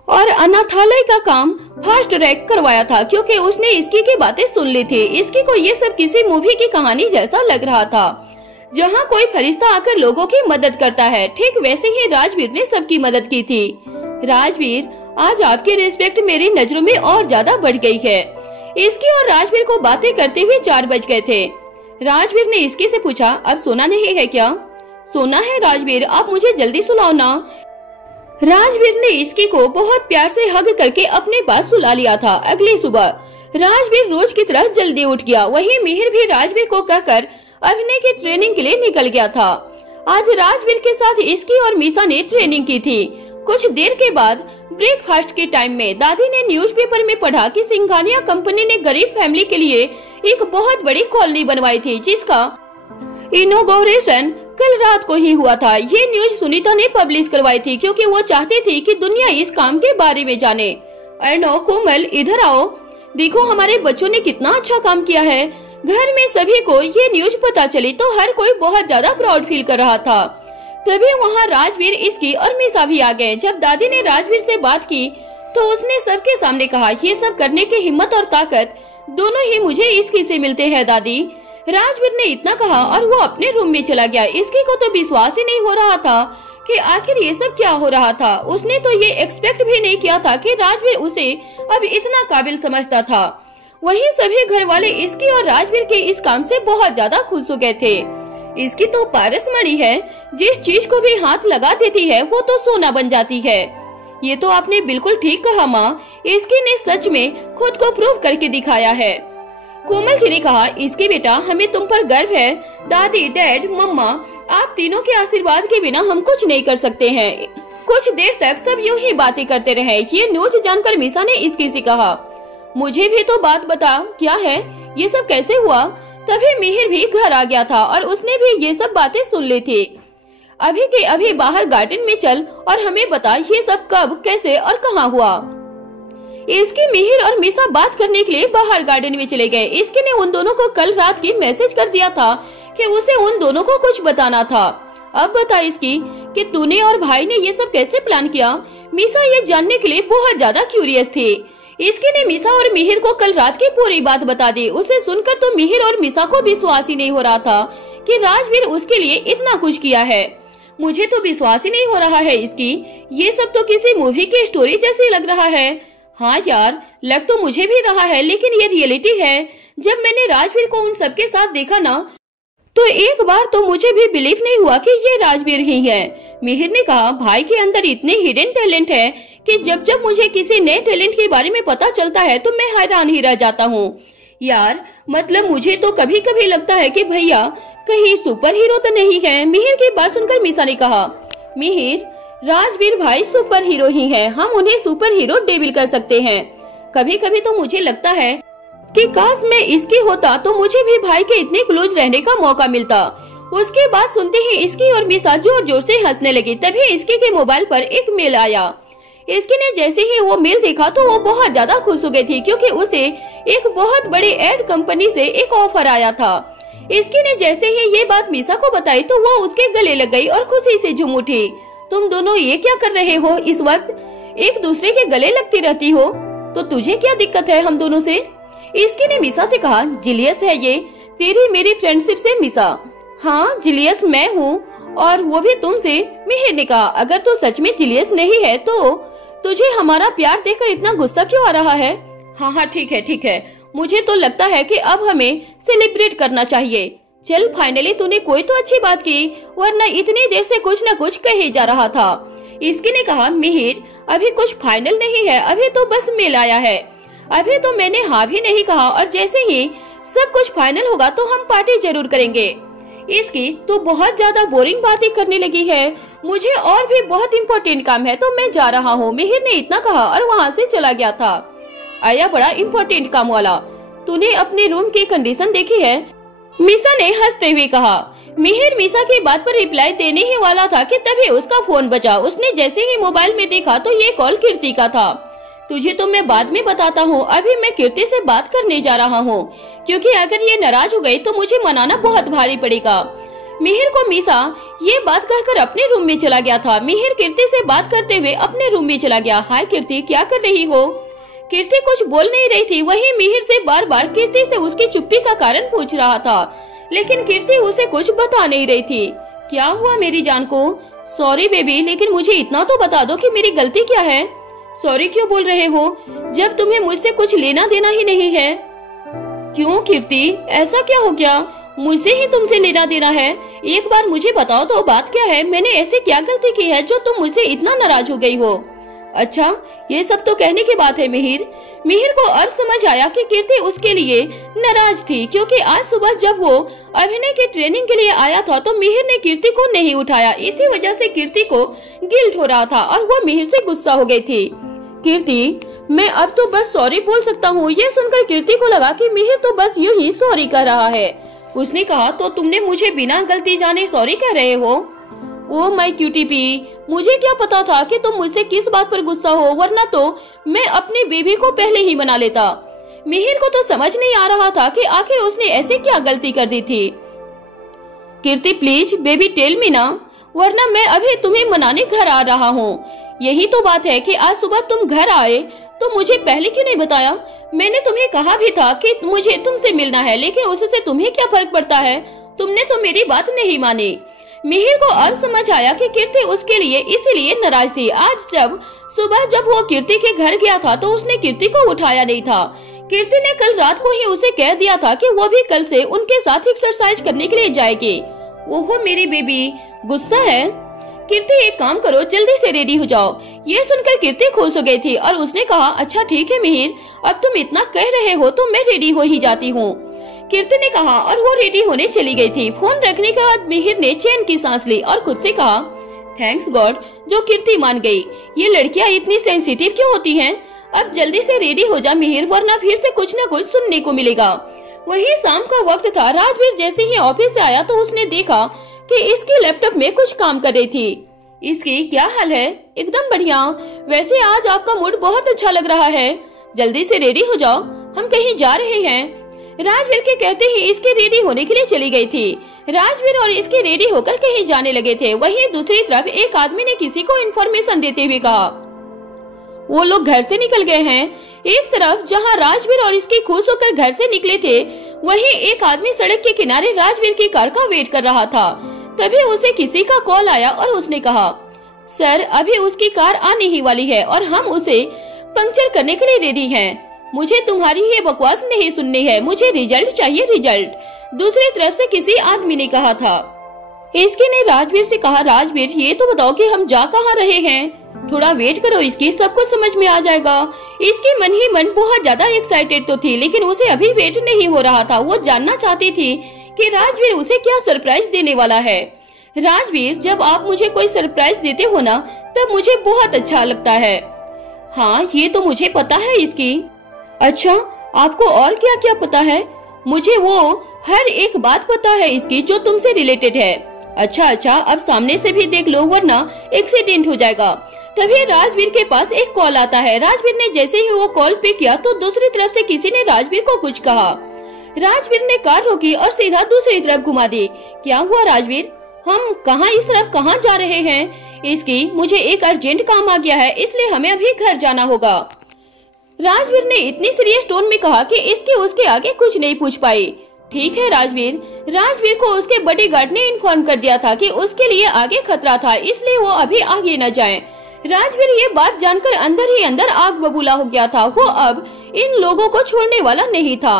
और अनाथालय का काम फास्ट ट्रैक करवाया था, क्योंकि उसने इसकी की बातें सुन ली थी। इसकी को ये सब किसी मूवी की कहानी जैसा लग रहा था, जहाँ कोई फरिश्ता आकर लोगों की मदद करता है। ठीक वैसे ही राजवीर ने सबकी मदद की थी। राजवीर आज आपकी रिस्पेक्ट मेरी नजरों में और ज्यादा बढ़ गई है। इसकी और राजवीर को बातें करते हुए 4 बज गए थे। राजवीर ने इसकी से पूछा, अब सोना नहीं है क्या? सोना है राजवीर, आप मुझे जल्दी सुलाओ ना। राजवीर ने इसकी को बहुत प्यार से हग करके अपने पास सुला लिया था। अगली सुबह राजवीर रोज की तरह जल्दी उठ गया। वहीं मिहिर भी राजवीर को कहकर अभिनय की ट्रेनिंग के लिए निकल गया था। आज राजवीर के साथ इसकी और मीसा ने ट्रेनिंग की थी। कुछ देर के बाद ब्रेकफास्ट के टाइम में दादी ने न्यूज़पेपर में पढ़ा कि सिंघानिया कंपनी ने गरीब फैमिली के लिए एक बहुत बड़ी कॉलोनी बनवाई थी, जिसका इनॉग्रेशन कल रात को ही हुआ था। ये न्यूज सुनीता ने पब्लिश करवाई थी क्योंकि वो चाहती थी कि दुनिया इस काम के बारे में जाने। अर्णव, कोमल, इधर आओ, देखो हमारे बच्चों ने कितना अच्छा काम किया है। घर में सभी को ये न्यूज पता चली तो हर कोई बहुत ज्यादा प्राउड फील कर रहा था। तभी वहाँ राजवीर, इसकी और मीसा भी आ गए। जब दादी ने राजवीर से बात की तो उसने सबके सामने कहा, ये सब करने की हिम्मत और ताकत दोनों ही मुझे इसकी से मिलते हैं दादी। राजवीर ने इतना कहा और वो अपने रूम में चला गया। इसकी को तो विश्वास ही नहीं हो रहा था कि आखिर ये सब क्या हो रहा था। उसने तो ये एक्सपेक्ट भी नहीं किया था कि राजवीर उसे अब इतना काबिल समझता था। वहीं सभी घर वाले इसकी और राजवीर के इस काम से बहुत ज्यादा खुश हो गए थे। इसकी तो पारसमणि है, जिस चीज को भी हाथ लगा देती है वो तो सोना बन जाती है। ये तो आपने बिल्कुल ठीक कहा माँ, इसकी ने सच में खुद को प्रूव करके दिखाया है। कोमल जी ने कहा, इसके बेटा हमें तुम पर गर्व है। दादी, डैड, मम्मा, आप तीनों के आशीर्वाद के बिना हम कुछ नहीं कर सकते हैं। कुछ देर तक सब यूं ही बातें करते रहे। ये न्यूज जानकर मीसा ने इसकी से कहा, मुझे भी तो बात बता, क्या है ये सब, कैसे हुआ। तभी मिहिर भी घर आ गया था और उसने भी ये सब बातें सुन ली थी। अभी के अभी बाहर गार्डन में चल और हमें बता ये सब कब, कैसे और कहाँ हुआ। इसकी, मिहिर और मीसा बात करने के लिए बाहर गार्डन में चले गए। इसके ने उन दोनों को कल रात की मैसेज कर दिया था कि उसे उन दोनों को कुछ बताना था। अब बता इसकी कि तूने और भाई ने ये सब कैसे प्लान किया। मीसा ये जानने के लिए बहुत ज्यादा क्यूरियस थी। इसके ने मीसा और मिहिर को कल रात की पूरी बात बता दी। उसे सुनकर तो मिहिर और मीसा को विश्वास ही नहीं हो रहा था कि राजवीर उसके लिए इतना कुछ किया है। मुझे तो विश्वास ही नहीं हो रहा है इसकी, ये सब तो किसी मूवी की स्टोरी जैसी लग रहा है। हाँ यार, लग तो मुझे भी रहा है, लेकिन ये रियलिटी है। जब मैंने राजवीर को उन सबके साथ देखा ना, तो एक बार तो मुझे भी बिलीव नहीं हुआ कि ये राजवीर ही है। मिहिर ने कहा, भाई के अंदर इतने हिडन टैलेंट है कि जब जब मुझे किसी नए टैलेंट के बारे में पता चलता है तो मैं हैरान ही रह जाता हूँ। यार, मतलब मुझे तो कभी कभी लगता है कि भैया कहीं सुपर हीरो तो नहीं है। मिहिर की बात सुनकर मीसा ने कहा, मिहिर, राजवीर भाई सुपर हीरो ही है, हम उन्हें सुपर हीरो डेबिल कर सकते हैं। कभी कभी तो मुझे लगता है कि काश मैं इसकी होता तो मुझे भी भाई के इतने क्लोज रहने का मौका मिलता। उसके बाद सुनते ही इसकी और मीसा जोर जोर से हंसने लगी। तभी इसकी के मोबाइल पर एक मेल आया। इसकी ने जैसे ही वो मेल देखा तो वो बहुत ज्यादा खुश हो गई थी क्योंकि उसे एक बहुत बड़ी एड कंपनी से एक ऑफर आया था। इसकी ने जैसे ही ये बात मीसा को बताई तो वो उसके गले लग गई और खुशी से झूम उठी। तुम दोनों ये क्या कर रहे हो इस वक्त, एक दूसरे के गले लगती रहती हो, तो तुझे क्या दिक्कत है हम दोनों से। इसकी ने मीसा से कहा, जिलियस है ये, तेरी मेरी फ्रेंडशिप से मीसा। हाँ, जिलियस मैं हूँ और वो भी तुमसे। मिहिर ने कहा, अगर तू सच में जिलियस नहीं है तो तुझे हमारा प्यार देखकर इतना गुस्सा क्यों आ रहा है। हाँ, ठीक है ठीक है, मुझे तो लगता है कि अब हमें सेलिब्रेट करना चाहिए। चल, फाइनली तूने कोई तो अच्छी बात की, वरना इतनी देर से कुछ न कुछ कहे जा रहा था। इसकी ने कहा, मिहिर, अभी कुछ फाइनल नहीं है, अभी तो बस मेल आया है, अभी तो मैंने हाँ भी नहीं कहा, और जैसे ही सब कुछ फाइनल होगा तो हम पार्टी जरूर करेंगे। इसकी तो बहुत ज्यादा बोरिंग बातें करने लगी है, मुझे और भी बहुत इम्पोर्टेंट काम है तो मैं जा रहा हूँ। मिहिर ने इतना कहा और वहाँ से चला गया था। आया बड़ा इम्पोर्टेंट काम वाला, तूने अपने रूम की कंडीशन देखी है, मीसा ने हंसते हुए कहा। मिहिर मीसा की बात पर रिप्लाई देने ही वाला था कि तभी उसका फोन बजा। उसने जैसे ही मोबाइल में देखा तो ये कॉल कीर्ति का था। तुझे तो मैं बाद में बताता हूँ, अभी मैं कीर्ति से बात करने जा रहा हूँ, क्योंकि अगर ये नाराज हो गई तो मुझे मनाना बहुत भारी पड़ेगा। मिहिर को मीसा ये बात कहकर अपने रूम में चला गया था। मिहिर कीर्ति से बात करते हुए अपने रूम में चला गया। हाय कीर्ति, क्या कर रही हो। कीर्ति कुछ बोल नहीं रही थी। वहीं मिहिर से बार बार कीर्ति से उसकी चुप्पी का कारण पूछ रहा था, लेकिन कीर्ति उसे कुछ बता नहीं रही थी। क्या हुआ मेरी जान को। सॉरी बेबी, लेकिन मुझे इतना तो बता दो कि मेरी गलती क्या है। सॉरी क्यों बोल रहे हो जब तुम्हें मुझसे कुछ लेना देना ही नहीं है। क्यों कीर्ति, ऐसा क्या हो गया, मुझसे ही तुमसे लेना देना है। एक बार मुझे बताओ तो बात क्या है, मैंने ऐसे क्या गलती की है जो तुम मुझसे इतना नाराज हो गई हो। अच्छा, ये सब तो कहने की बात है मिहिर। मिहिर को अब समझ आया कि कीर्ति उसके लिए नाराज थी, क्योंकि आज सुबह जब वो अभिनय के ट्रेनिंग के लिए आया था तो मिहिर ने कीर्ति को नहीं उठाया। इसी वजह से कीर्ति को गिल्ट हो रहा था और वो मिहिर से गुस्सा हो गई थी। कीर्ति, मैं अब तो बस सॉरी बोल सकता हूँ। ये सुनकर कीर्ति को लगा कि मिहिर तो बस यूं ही सॉरी कह रहा है। उसने कहा, तो तुमने मुझे बिना गलती जाने सॉरी कह रहे हो? ओ माय क्यूटी पी, मुझे क्या पता था कि तुम मुझसे किस बात पर गुस्सा हो, वरना तो मैं अपनी बेबी को पहले ही मना लेता। मिहिर को तो समझ नहीं आ रहा था कि आखिर उसने ऐसे क्या गलती कर दी थी। कीर्ति प्लीज बेबी टेल मी ना, वरना मैं अभी तुम्हें मनाने घर आ रहा हूँ। यही तो बात है कि आज सुबह तुम घर आए तो मुझे पहले क्यों नहीं बताया? मैंने तुम्हें कहा भी था कि मुझे तुमसे मिलना है, लेकिन उससे तुम्हें क्या फर्क पड़ता है? तुमने तो मेरी बात नहीं मानी। मिहिर को अब समझ आया कि कीर्ति उसके लिए इसीलिए नाराज थी। आज सुबह जब वो कीर्ति के घर गया था तो उसने कीर्ति को उठाया नहीं था। कीर्ति ने कल रात को ही उसे कह दिया था कि वो भी कल से उनके साथ एक्सरसाइज करने के लिए जाएगी। ओहो मेरी बेबी, गुस्सा है? कीर्ति एक काम करो, जल्दी से रेडी हो जाओ। ये सुनकर कीर्ति खुश हो गई थी और उसने कहा, अच्छा ठीक है मिहिर, अब तुम इतना कह रहे हो तो मैं रेडी हो ही जाती हूँ। कीर्ति ने कहा और वो रेडी होने चली गई थी। फोन रखने के बाद मिहिर ने चैन की सांस ली और खुद से कहा, थैंक्स गॉड जो कीर्ति मान गई। ये लड़कियां इतनी सेंसिटिव क्यों होती हैं? अब जल्दी से रेडी हो जा मिहिर, वरना फिर से कुछ न कुछ सुनने को मिलेगा। वही शाम का वक्त था। राजवीर जैसे ही ऑफिस से आया तो उसने देखा कि इसकी लैपटॉप में कुछ काम कर रही थी। इसकी क्या हाल है? एकदम बढ़िया। वैसे आज आपका मूड बहुत अच्छा लग रहा है। जल्दी से रेडी हो जाओ, हम कहीं जा रहे हैं। राजवीर के कहते ही इसके रेडी होने के लिए चली गई थी। राजवीर और इसके रेडी होकर कहीं जाने लगे थे। वहीं दूसरी तरफ एक आदमी ने किसी को इन्फॉर्मेशन देते हुए कहा, वो लोग घर से निकल गए हैं। एक तरफ जहां राजवीर और इसकी खुश होकर घर से निकले थे, वहीं एक आदमी सड़क के किनारे राजवीर की कार का वेट कर रहा था। तभी उसे किसी का कॉल आया और उसने कहा, सर अभी उसकी कार आने ही वाली है और हम उसे पंक्चर करने के लिए रेडी हैं। मुझे तुम्हारी ये बकवास नहीं सुननी है, मुझे रिजल्ट चाहिए, रिजल्ट। दूसरी तरफ से किसी आदमी ने कहा था। इसकी ने राजवीर से कहा, राजवीर ये तो बताओ कि हम जा कहाँ रहे हैं? थोड़ा वेट करो, इसकी सब कुछ समझ में आ जाएगा। इसकी मन ही मन बहुत ज्यादा एक्साइटेड तो थी, लेकिन उसे अभी वेट नहीं हो रहा था। वो जानना चाहती थी कि राजवीर उसे क्या सरप्राइज देने वाला है। राजवीर, जब आप मुझे कोई सरप्राइज देते हो ना, तब मुझे बहुत अच्छा लगता है। हाँ ये तो मुझे पता है इसकी। अच्छा, आपको और क्या क्या पता है? मुझे वो हर एक बात पता है इसकी जो तुमसे रिलेटेड है। अच्छा, अब सामने से भी देख लो, वरना एक्सीडेंट हो जाएगा। तभी राजवीर के पास एक कॉल आता है। राजवीर ने जैसे ही वो कॉल पिक किया तो दूसरी तरफ से किसी ने राजवीर को कुछ कहा। राजवीर ने कार रोकी और सीधा दूसरी तरफ घुमा दी। क्या हुआ राजवीर? हम कहाँ, इस तरफ कहाँ जा रहे हैं? इसकी, मुझे एक अर्जेंट काम आ गया है, इसलिए हमें अभी घर जाना होगा। राजवीर ने इतनी सीरियस टोन में कहा कि इसके उसके आगे कुछ नहीं पूछ पाई। ठीक है राजवीर। राजवीर को उसके बॉडीगार्ड ने इन्फॉर्म कर दिया था कि उसके लिए आगे खतरा था, इसलिए वो अभी आगे न जाए। राजवीर ये बात जानकर अंदर ही अंदर आग बबूला हो गया था। वो अब इन लोगों को छोड़ने वाला नहीं था।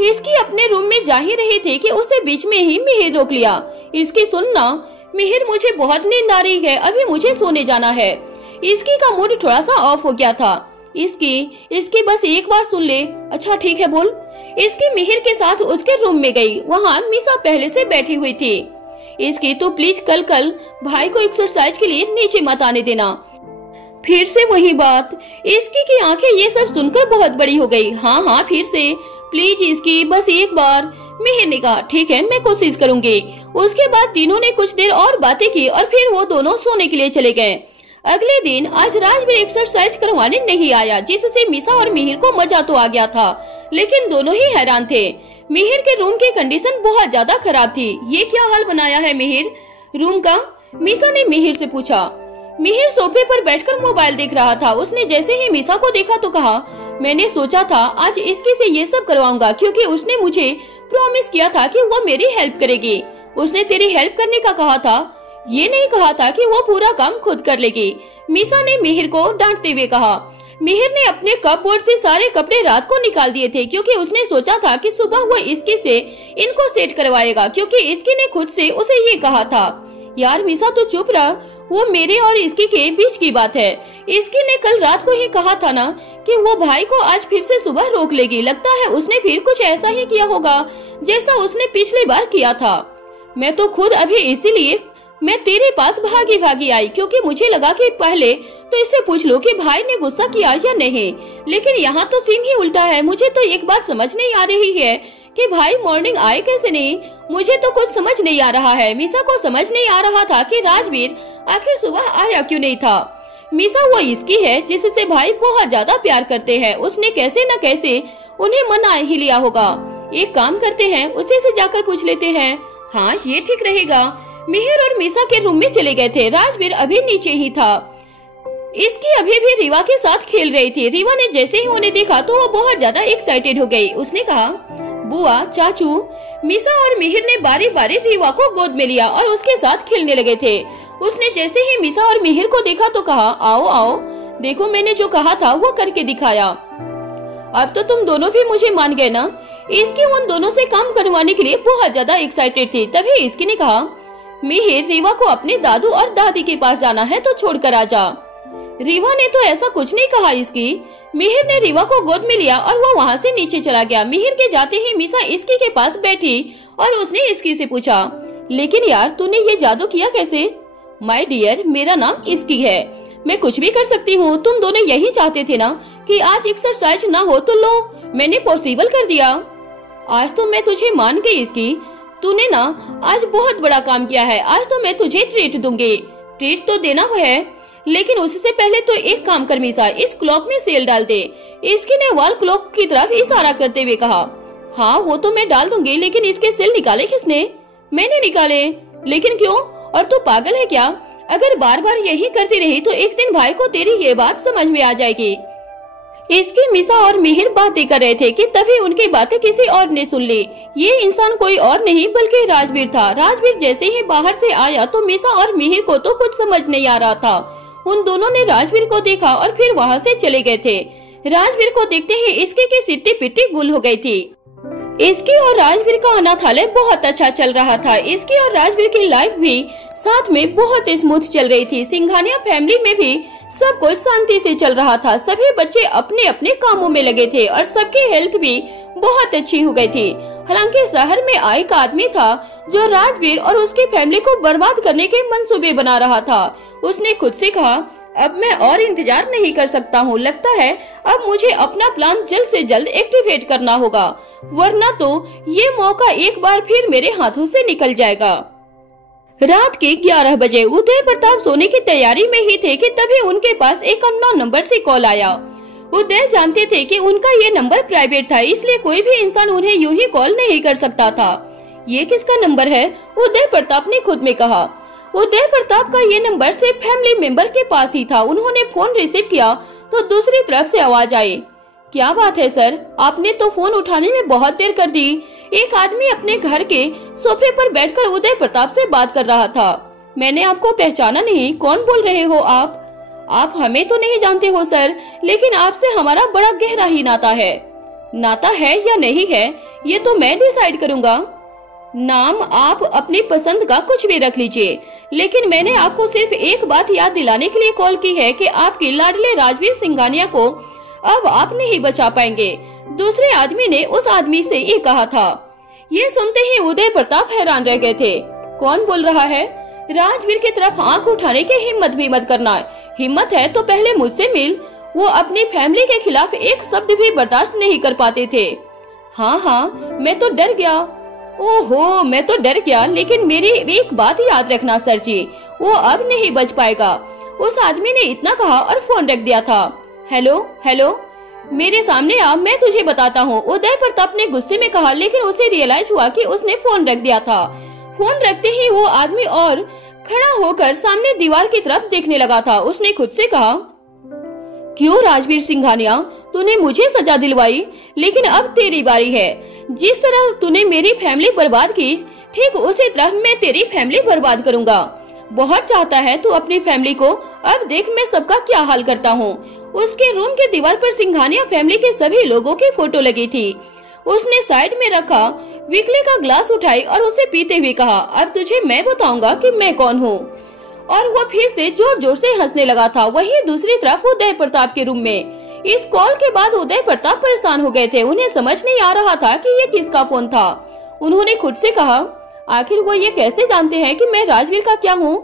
इसकी अपने रूम में जा ही रही थी कि उसे बीच में ही मिहिर रोक लिया। इसकी, सुनना मिहिर, मुझे बहुत नींद आ रही है, अभी मुझे सोने जाना है। इसकी का मूड थोड़ा सा ऑफ हो गया था। इसकी बस एक बार सुन ले। अच्छा ठीक है बोल। इसकी मिहिर के साथ उसके रूम में गई। वहाँ मीसा पहले से बैठी हुई थी। इसकी, तू प्लीज कल भाई को एक्सरसाइज के लिए नीचे मत आने देना। फिर से वही बात। इसकी की आंखें ये सब सुनकर बहुत बड़ी हो गई। हाँ फिर से प्लीज इसकी, बस एक बार। मिहिर ने कहा, ठीक है मैं कोशिश करूंगी। उसके बाद तीनों ने कुछ देर और बातें की और फिर वो दोनों सोने के लिए चले गए। अगले दिन आज राजवीर एक्सरसाइज करवाने नहीं आया, जिससे मीसा और मिहिर को मजा तो आ गया था, लेकिन दोनों ही हैरान थे। मिहिर के रूम की कंडीशन बहुत ज्यादा खराब थी। ये क्या हाल बनाया है मिहिर रूम का? मीसा ने मिहिर से पूछा। मिहिर सोफे पर बैठकर मोबाइल देख रहा था। उसने जैसे ही मीसा को देखा तो कहा, मैंने सोचा था आज इसके से ये सब करवाऊंगा, क्योंकि उसने मुझे प्रॉमिस किया था कि वो मेरी हेल्प करेगी। उसने तेरी हेल्प करने का कहा था, ये नहीं कहा था कि वो पूरा काम खुद कर लेगी। मीसा ने मिहिर को डांटते हुए कहा। मिहिर ने अपने कपबोर्ड से सारे कपड़े रात को निकाल दिए थे, क्योंकि उसने सोचा था कि सुबह वो इसकी से इनको सेट करवाएगा, क्योंकि इसकी ने खुद से उसे ये कहा था। यार मीसा तो चुप रहा, वो मेरे और इसकी के बीच की बात है। इसकी ने कल रात को ही कहा था ना कि वो भाई को आज फिर से सुबह रोक लेगी। लगता है उसने फिर कुछ ऐसा ही किया होगा जैसा उसने पिछली बार किया था। मैं तो खुद अभी इसीलिए मैं तेरे पास भागी भागी आई, क्योंकि मुझे लगा कि पहले तो इससे पूछ लो कि भाई ने गुस्सा किया या नहीं। लेकिन यहाँ तो सीन ही उल्टा है। मुझे तो एक बात समझ नहीं आ रही है कि भाई मॉर्निंग आए कैसे नहीं। मुझे तो कुछ समझ नहीं आ रहा है। मीसा को समझ नहीं आ रहा था कि राजवीर आखिर सुबह आया क्यों नहीं था। मीसा वो इसकी है जिससे भाई बहुत ज्यादा प्यार करते हैं। उसने कैसे न कैसे उन्हें मना ही लिया होगा। एक काम करते हैं, उसी से जाकर पूछ लेते हैं। हाँ ये ठीक रहेगा। मिहिर और मीसा के रूम में चले गए थे। राजवीर अभी नीचे ही था। इसकी अभी भी रीवा के साथ खेल रही थी। रीवा ने जैसे ही उन्हें देखा तो वो बहुत ज्यादा एक्साइटेड हो गई। उसने कहा, बुआ, चाचू। मीसा और मिहिर ने बारी बारी रीवा को गोद में लिया और उसके साथ खेलने लगे थे। उसने जैसे ही मीसा और मिहिर को देखा तो कहा, आओ आओ, देखो मैंने जो कहा था वो करके दिखाया। अब तो तुम दोनों भी मुझे मान गए ना। इसकी उन दोनों से काम करवाने के लिए बहुत ज्यादा एक्साइटेड थी। तभी इसकी ने कहा, मिहिर, रीवा को अपने दादू और दादी के पास जाना है तो छोड़कर आ जा। रीवा ने तो ऐसा कुछ नहीं कहा इसकी। मिहिर ने रीवा को गोद में लिया और वो वहाँ से नीचे चला गया। मिहिर के जाते ही मीसा इसकी के पास बैठी और उसने इसकी से पूछा, लेकिन यार तूने ये जादू किया कैसे? माय डियर, मेरा नाम इसकी है, मैं कुछ भी कर सकती हूँ। तुम दोनों यही चाहते थे ना कि आज एक्सरसाइज ना हो, तो लो मैंने पॉसिबल कर दिया। आज तो मैं तुझे मान गई इसकी। तूने ना आज बहुत बड़ा काम किया है। आज तो मैं तुझे ट्रीट दूंगी। ट्रीट तो देना है, लेकिन उससे पहले तो एक काम कर मीसा, इस क्लॉक में सेल डाल दे। इसकी ने वॉल क्लॉक की तरफ इशारा करते हुए कहा। हाँ वो तो मैं डाल दूंगी, लेकिन इसके सेल निकाले किसने? मैंने निकाले। लेकिन क्यों? और तू पागल है क्या? अगर बार बार यही करती रही तो एक दिन भाई को तेरी ये बात समझ में आ जाएगी। इसकी मीसा और मिहिर बातें कर रहे थे कि तभी उनकी बातें किसी और ने सुन ली। ये इंसान कोई और नहीं बल्कि राजवीर था। राजवीर जैसे ही बाहर से आया तो मीसा और मिहिर को तो कुछ समझ नहीं आ रहा था। उन दोनों ने राजवीर को देखा और फिर वहाँ से चले गए थे। राजवीर को देखते ही इसकी की सिट्टी पिट्टी गुल हो गई थी। इसकी और राजवीर का अनाथालय बहुत अच्छा चल रहा था। इसकी और राजवीर की लाइफ भी साथ में बहुत स्मूथ चल रही थी। सिंघानिया फैमिली में भी सब कुछ शांति से चल रहा था। सभी बच्चे अपने अपने कामों में लगे थे और सबकी हेल्थ भी बहुत अच्छी हो गई थी। हालांकि शहर में आए एक आदमी था जो राजवीर और उसकी फैमिली को बर्बाद करने के मंसूबे बना रहा था। उसने खुद से कहा, अब मैं और इंतजार नहीं कर सकता हूँ। लगता है अब मुझे अपना प्लान जल्द से जल्द एक्टिवेट करना होगा, वरना तो ये मौका एक बार फिर मेरे हाथों से निकल जाएगा। रात के 11 बजे उदय प्रताप सोने की तैयारी में ही थे कि तभी उनके पास एक अननोन नंबर से कॉल आया। उदय जानते थे कि उनका ये नंबर प्राइवेट था, इसलिए कोई भी इंसान उन्हें यूं ही कॉल नहीं कर सकता था। ये किसका नंबर है? उदय प्रताप ने खुद में कहा। उदय प्रताप का ये नंबर सिर्फ फैमिली मेंबर के पास ही था। उन्होंने फोन रिसीव किया तो दूसरी तरफ से आवाज आई, क्या बात है सर, आपने तो फोन उठाने में बहुत देर कर दी। एक आदमी अपने घर के सोफे पर बैठकर उदय प्रताप से बात कर रहा था। मैंने आपको पहचाना नहीं, कौन बोल रहे हो आप? आप हमें तो नहीं जानते हो सर, लेकिन आपसे हमारा बड़ा गहरा ही नाता है। नाता है या नहीं है ये तो मैं डिसाइड करूंगा। नाम आप अपनी पसंद का कुछ भी रख लीजिए, लेकिन मैंने आपको सिर्फ एक बात याद दिलाने के लिए कॉल की है कि आपके लाडले राजवीर सिंघानिया को अब आप नहीं बचा पाएंगे। दूसरे आदमी ने उस आदमी से ये कहा था। ये सुनते ही उदय प्रताप हैरान रह गए थे। कौन बोल रहा है? राजवीर की तरफ आंख उठाने की हिम्मत भी मत करना। हिम्मत है तो पहले मुझसे मिल। वो अपनी फैमिली के खिलाफ एक शब्द भी बर्दाश्त नहीं कर पाते थे। हाँ हाँ, मैं तो डर गया। ओहो, मैं तो डर गया, लेकिन मेरी एक बात याद रखना सर जी, वो अब नहीं बच पाएगा। उस आदमी ने इतना कहा और फोन रख दिया था। हेलो हेलो, मेरे सामने आ, मैं तुझे बताता हूँ, उदय प्रताप ने गुस्से में कहा, लेकिन उसे रियलाइज हुआ कि उसने फोन रख दिया था। फोन रखते ही वो आदमी और खड़ा होकर सामने दीवार की तरफ देखने लगा था। उसने खुद से कहा, क्यों राजवीर सिंघानिया, तूने मुझे सजा दिलवाई, लेकिन अब तेरी बारी है। जिस तरह तूने मेरी फैमिली बर्बाद की, ठीक उसी तरह मैं तेरी फैमिली बर्बाद करूंगा। बहुत चाहता है तू अपनी फैमिली को, अब देख मैं सबका क्या हाल करता हूँ। उसके रूम के दीवार पर सिंघानिया फैमिली के सभी लोगों की फोटो लगी थी। उसने साइड में रखा वीकली का ग्लास उठाई और उसे पीते हुए कहा, अब तुझे मैं बताऊंगा कि मैं कौन हूँ। और वो फिर से जोर जोर से हंसने लगा था। वहीं दूसरी तरफ उदय प्रताप के रूम में इस कॉल के बाद उदय प्रताप परेशान हो गए थे। उन्हें समझ नहीं आ रहा था कि ये किसका फोन था। उन्होंने खुद से कहा, आखिर वो ये कैसे जानते हैं कि मैं राजवीर का क्या हूँ?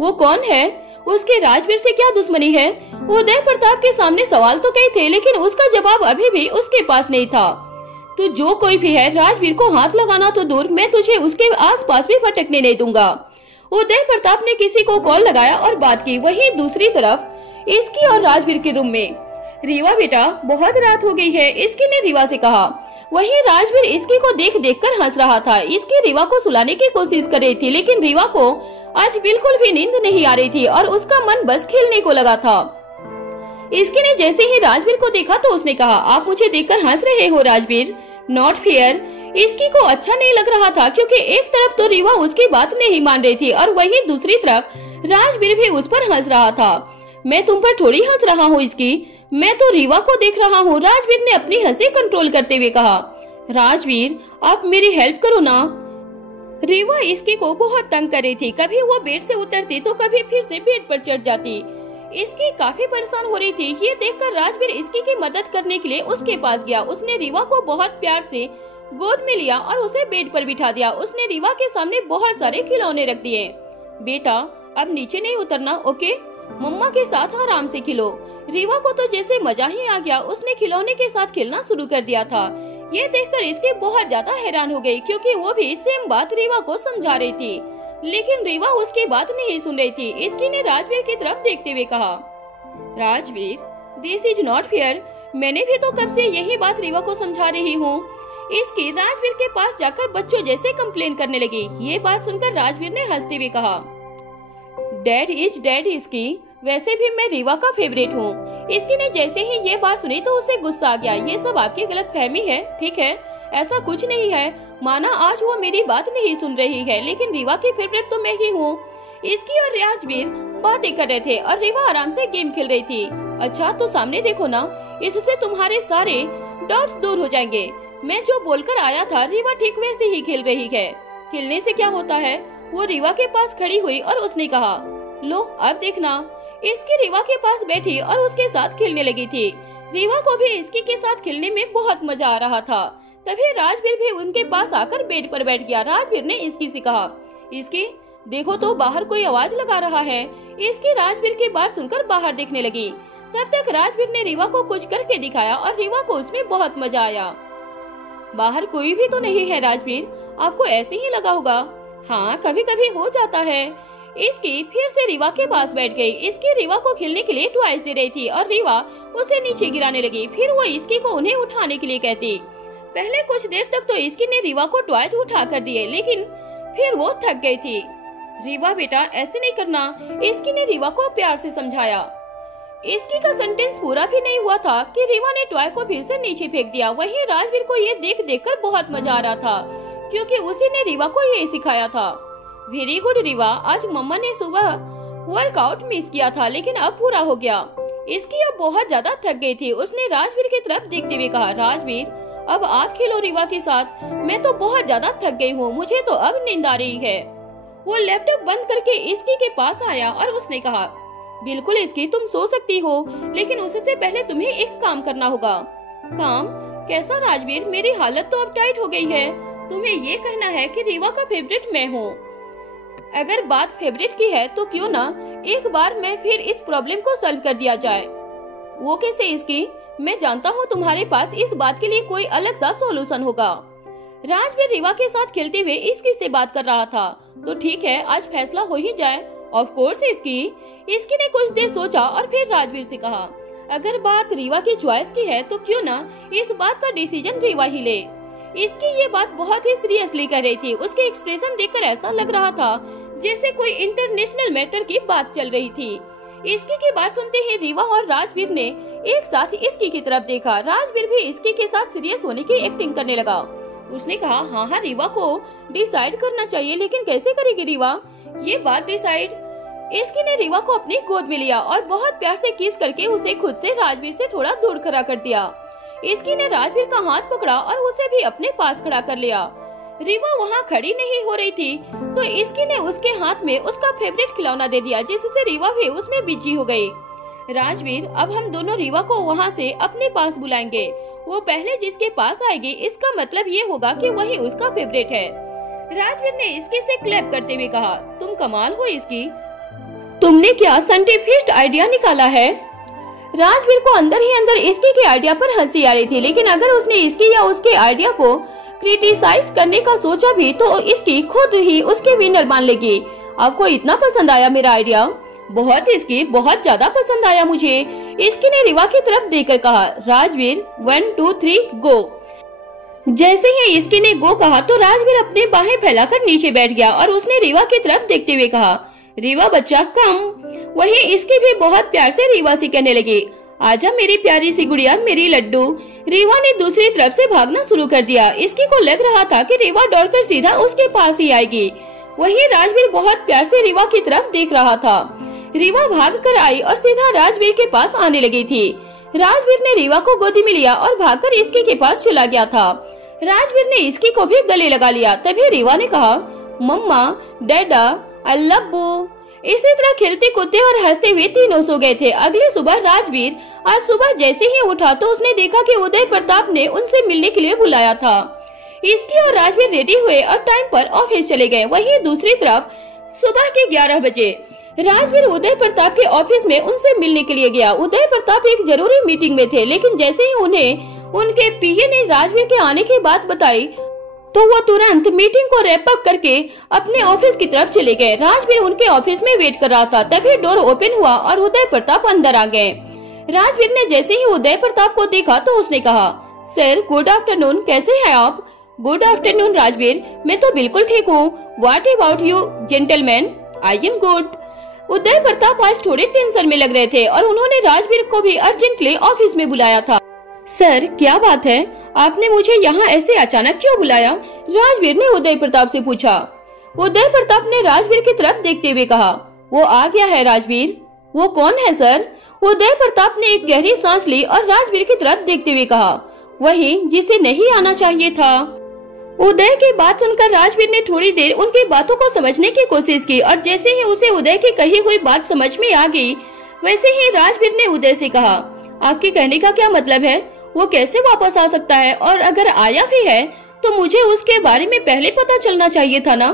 वो कौन है? उसके राजवीर से क्या दुश्मनी है? उदय प्रताप के सामने सवाल तो कई थे, लेकिन उसका जवाब अभी भी उसके पास नहीं था। तो जो कोई भी है, राजवीर को हाथ लगाना तो दूर, मैं तुझे उसके आसपास भी भटकने नहीं दूंगा। उदय प्रताप ने किसी को कॉल लगाया और बात की। वहीं दूसरी तरफ इसकी और राजवीर के रूम में, रीवा बेटा बहुत रात हो गई है, इसकी ने रीवा से कहा। वहीं राजवीर इसकी को देख देख कर हंस रहा था। इसकी रीवा को सुलाने की कोशिश कर रही थी, लेकिन रीवा को आज बिल्कुल भी नींद नहीं आ रही थी और उसका मन बस खेलने को लगा था। इसकी ने जैसे ही राजवीर को देखा तो उसने कहा, आप मुझे देखकर हंस रहे हो राजवीर? Not fair. इसकी को अच्छा नहीं लग रहा था, क्योंकि एक तरफ तो रीवा उसकी बात नहीं मान रही थी और वहीं दूसरी तरफ राजवीर भी उस पर हंस रहा था। मैं तुम पर थोड़ी हंस रहा हूँ इसकी, मैं तो रीवा को देख रहा हूँ। राजवीर ने अपनी हंसी कंट्रोल करते हुए कहा, राजवीर आप मेरी हेल्प करो ना। रीवा इसकी को बहुत तंग कर रही थी। कभी वो बेड से उतरती तो कभी फिर से बेड पर चढ़ जाती। इसकी काफी परेशान हो रही थी। ये देखकर राजवीर इसकी की मदद करने के लिए उसके पास गया। उसने रीवा को बहुत प्यार से गोद में लिया और उसे बेड पर बिठा दिया। उसने रीवा के सामने बहुत सारे खिलौने रख दिए। बेटा अब नीचे नहीं उतरना, ओके? मम्मा के साथ आराम से खिलो। रीवा को तो जैसे मजा ही आ गया। उसने खिलौने के साथ खेलना शुरू कर दिया था। ये देखकर इसकी बहुत ज्यादा हैरान हो गई, क्योंकि वो भी सेम बात रीवा को समझा रही थी, लेकिन रीवा उसकी बात नहीं सुन रही थी। इसकी ने राजवीर की तरफ देखते हुए कहा, Rajveer this is not fair. मैंने भी तो कब से यही बात रीवा को समझा रही हूँ। इसकी राजवीर के पास जाकर बच्चों जैसे कंप्लेन करने लगी। ये बात सुनकर राजवीर ने हंसते हुए कहा, डैड इज डैड। इसकी वैसे भी मैं रीवा का फेवरेट हूँ। इसकी ने जैसे ही ये बात सुनी तो उसे गुस्सा आ गया। ये सब आपकी गलतफहमी है, ठीक है? ऐसा कुछ नहीं है। माना आज वो मेरी बात नहीं सुन रही है, लेकिन रीवा की फेवरेट तो मैं ही हूँ। इसकी और राजवीर बातें कर रहे थे और रीवा आराम से गेम खेल रही थी। अच्छा तो सामने देखो ना, इससे तुम्हारे सारे डाउट्स दूर हो जाएंगे। मैं जो बोलकर आया था रीवा ठीक वैसे ही खेल रही है। खेलने से क्या होता है? वो रीवा के पास खड़ी हुई और उसने कहा, लो अब देखना। इसकी रीवा के पास बैठी और उसके साथ खेलने लगी थी। रीवा को भी इसकी के साथ खेलने में बहुत मजा आ रहा था। तभी राजवीर भी उनके पास आकर बेड पर बैठ गया। राजवीर ने इसकी से कहा, इसकी देखो तो बाहर कोई आवाज लगा रहा है। इसकी राजवीर की बात सुनकर बाहर देखने लगी। तब तक राजवीर ने रीवा को कुछ करके दिखाया और रीवा को उसमें बहुत मजा आया। बाहर कोई भी तो नहीं है राजवीर, आपको ऐसे ही लगा होगा। हाँ कभी कभी हो जाता है। इसकी फिर से रीवा के पास बैठ गई। इसकी रीवा को खेलने के लिए टॉयज दे रही थी और रीवा उसे नीचे गिराने लगी। फिर वो इसकी को उन्हें उठाने के लिए कहती। पहले कुछ देर तक तो इसकी ने रीवा को टॉयज उठा कर दिए, लेकिन फिर वो थक गई थी। रीवा बेटा ऐसे नहीं करना, इसकी ने रीवा को प्यार से समझाया। इसकी का सेंटेंस पूरा भी नहीं हुआ था कि रीवा ने टॉय को फिर से नीचे फेंक दिया। वहीं राजवीर को ये देख देख कर बहुत मजा आ रहा था, क्योंकि उसी ने रीवा को ये सिखाया था। वेरी गुड रीवा, आज मम्मा ने सुबह वर्कआउट मिस किया था, लेकिन अब पूरा हो गया। इसकी अब बहुत ज्यादा थक गई थी। उसने राजवीर की तरफ देखते हुए कहा, राजवीर अब आप खेलो रीवा के साथ, मैं तो बहुत ज्यादा थक गई हूँ, मुझे तो अब नींद आ रही है। वो लैपटॉप बंद करके इसकी के पास आया और उसने कहा, बिल्कुल इसकी तुम सो सकती हो, लेकिन उससे पहले तुम्हें एक काम करना होगा। काम? कैसा राजवीर? मेरी हालत तो अब टाइट हो गई है। तुम्हें ये कहना है कि रीवा का फेवरेट मैं हूँ। अगर बात फेवरेट की है तो क्यों ना एक बार में फिर इस प्रॉब्लम को सॉल्व कर दिया जाए। वो कैसे इसकी? मैं जानता हूँ तुम्हारे पास इस बात के लिए कोई अलग सा सॉल्यूशन होगा। राजवीर रीवा के साथ खेलते हुए इसकी से बात कर रहा था। तो ठीक है, आज फैसला हो ही जाए। ऑफ कोर्स इसकी ने कुछ देर सोचा और फिर राजवीर से कहा, अगर बात रीवा की चॉइस की है तो क्यों ना इस बात का डिसीजन रीवा ही ले। इसकी ये बात बहुत ही सीरियसली कर रही थी। उसके एक्सप्रेशन देखकर ऐसा लग रहा था जैसे कोई इंटरनेशनल मैटर की बात चल रही थी। इसकी की बात सुनते ही रीवा और राजवीर ने एक साथ इसकी की तरफ देखा। राजवीर भी इसकी के साथ सीरियस होने की एक्टिंग करने लगा। उसने कहा, हाँ रीवा को डिसाइड करना चाहिए, लेकिन कैसे करेगी रीवा ये बात डिसाइड? इसकी ने रीवा को अपनी गोद में लिया और बहुत प्यार से किस करके उसे खुद से राजवीर से थोड़ा दूर खड़ा कर दिया। इसकी ने राजवीर का हाथ पकड़ा और उसे भी अपने पास खड़ा कर लिया। रीवा वहाँ खड़ी नहीं हो रही थी तो इसकी ने उसके हाथ में उसका फेवरेट खिलौना दे दिया, जिससे रीवा भी उसमें बिजी हो गई। राजवीर, अब हम दोनों रीवा को वहाँ से अपने पास बुलाएंगे। वो पहले जिसके पास आएगी इसका मतलब ये होगा कि वही उसका फेवरेट है। राजवीर ने इसकी से क्लैप करते हुए कहा, तुम कमाल हो इसकी, तुमने क्या साइंटिफिक आइडिया निकाला है। राजवीर को अंदर ही अंदर इसकी के आइडिया पर हंसी आ रही थी, लेकिन अगर उसने इसकी या उसके आइडिया को क्रिटिसाइज करने का सोचा भी तो इसकी खुद ही उसके विनर मान लेगी। आपको इतना पसंद आया मेरा आइडिया? बहुत, इसकी बहुत ज्यादा पसंद आया मुझे। इसकी ने रीवा की तरफ देखकर कहा, राजवीर 1 2 3 गो। जैसे ही इसकी ने गो कहा तो राजवीर अपने बाहें फैलाकर नीचे बैठ गया और उसने रीवा की तरफ देखते हुए कहा, रीवा बच्चा कम। वही इसकी भी बहुत प्यार से रीवा से कहने लगी, आजा मेरी प्यारी सी गुड़िया, मेरी लड्डू। रीवा ने दूसरी तरफ से भागना शुरू कर दिया। इसकी को लग रहा था कि रीवा दौड़कर सीधा उसके पास ही आएगी। वही राजवीर बहुत प्यार से रीवा की तरफ देख रहा था। रीवा भाग कर आई और सीधा राजवीर के पास आने लगी थी। राजवीर ने रीवा को गोदी में लिया और भागकर इसकी के पास चला गया था। राजवीर ने इसकी को भी गले लगा लिया। तभी रीवा ने कहा, मम्मा, डैडा, आई लव यू। इसी तरह खेलते कूदते और हंसते हुए तीनों सो गए थे। अगले सुबह राजवीर आज सुबह जैसे ही उठा तो उसने देखा कि उदय प्रताप ने उनसे मिलने के लिए बुलाया था। इसकी और राजवीर रेडी हुए और टाइम पर ऑफिस चले गए। वहीं दूसरी तरफ सुबह के 11 बजे राजवीर उदय प्रताप के ऑफिस में उनसे मिलने के लिए गया। उदय प्रताप एक जरूरी मीटिंग में थे, लेकिन जैसे ही उन्हें उनके पीए ने राजवीर के आने की बात बताई तो वो तुरंत मीटिंग को रैप अप करके अपने ऑफिस की तरफ चले गए। राजवीर उनके ऑफिस में वेट कर रहा था। तभी डोर ओपन हुआ और उदय प्रताप अंदर आ गए। राजवीर ने जैसे ही उदय प्रताप को देखा तो उसने कहा, सर गुड आफ्टरनून, कैसे हैं आप? गुड आफ्टरनून राजवीर, मैं तो बिल्कुल ठीक हूँ। What about you gentleman? I am good. Uday Pratap आज थोड़े टेंशन में लग रहे थे और उन्होंने राजवीर को भी अर्जेंटली ऑफिस में बुलाया था। सर क्या बात है, आपने मुझे यहाँ ऐसे अचानक क्यों बुलाया? राजवीर ने उदय प्रताप से पूछा। उदय प्रताप ने राजवीर की तरफ देखते हुए कहा, वो आ गया है राजवीर। वो कौन है सर? उदय प्रताप ने एक गहरी सांस ली और राजवीर की तरफ देखते हुए कहा, वही जिसे नहीं आना चाहिए था। उदय की बात सुनकर राजवीर ने थोड़ी देर उनकी बातों को समझने की कोशिश की और जैसे ही उसे उदय की कही हुई बात समझ में आ गई वैसे ही राजवीर ने उदय से कहा, आपके कहने का क्या मतलब है? वो कैसे वापस आ सकता है? और अगर आया भी है तो मुझे उसके बारे में पहले पता चलना चाहिए था ना।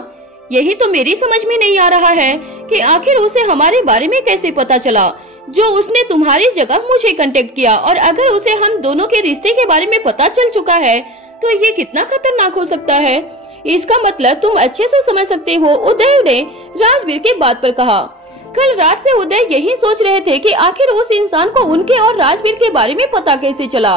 यही तो मेरी समझ में नहीं आ रहा है कि आखिर उसे हमारे बारे में कैसे पता चला जो उसने तुम्हारी जगह मुझे कांटेक्ट किया। और अगर उसे हम दोनों के रिश्ते के बारे में पता चल चुका है तो ये कितना खतरनाक हो सकता है। इसका मतलब तुम अच्छे से समझ सकते हो, उदय ने राजवीर की बात पर कहा। कल रात से उदय यही सोच रहे थे कि आखिर उस इंसान को उनके और राजवीर के बारे में पता कैसे चला।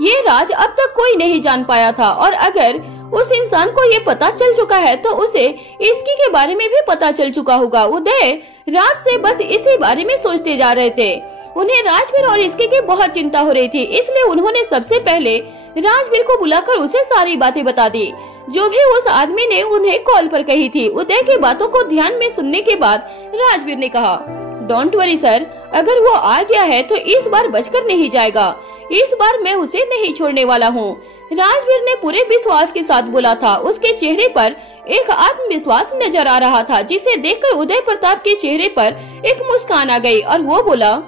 ये राज अब तक कोई नहीं जान पाया था और अगर उस इंसान को ये पता चल चुका है तो उसे इसकी के बारे में भी पता चल चुका होगा। उदय रात से बस इसी बारे में सोचते जा रहे थे। उन्हें राजवीर और इसकी की बहुत चिंता हो रही थी, इसलिए उन्होंने सबसे पहले राजवीर को बुलाकर उसे सारी बातें बता दी जो भी उस आदमी ने उन्हें कॉल पर कही थी। उदय की बातों को ध्यान में सुनने के बाद राजवीर ने कहा, डोंट वरी सर, अगर वो आ गया है तो इस बार बचकर नहीं जाएगा। इस बार मैं उसे नहीं छोड़ने वाला हूँ। राजवीर ने पूरे विश्वास के साथ बोला था। उसके चेहरे पर एक आत्मविश्वास नजर आ रहा था जिसे देखकर उदय प्रताप के चेहरे पर एक मुस्कान आ गई और वो बोला,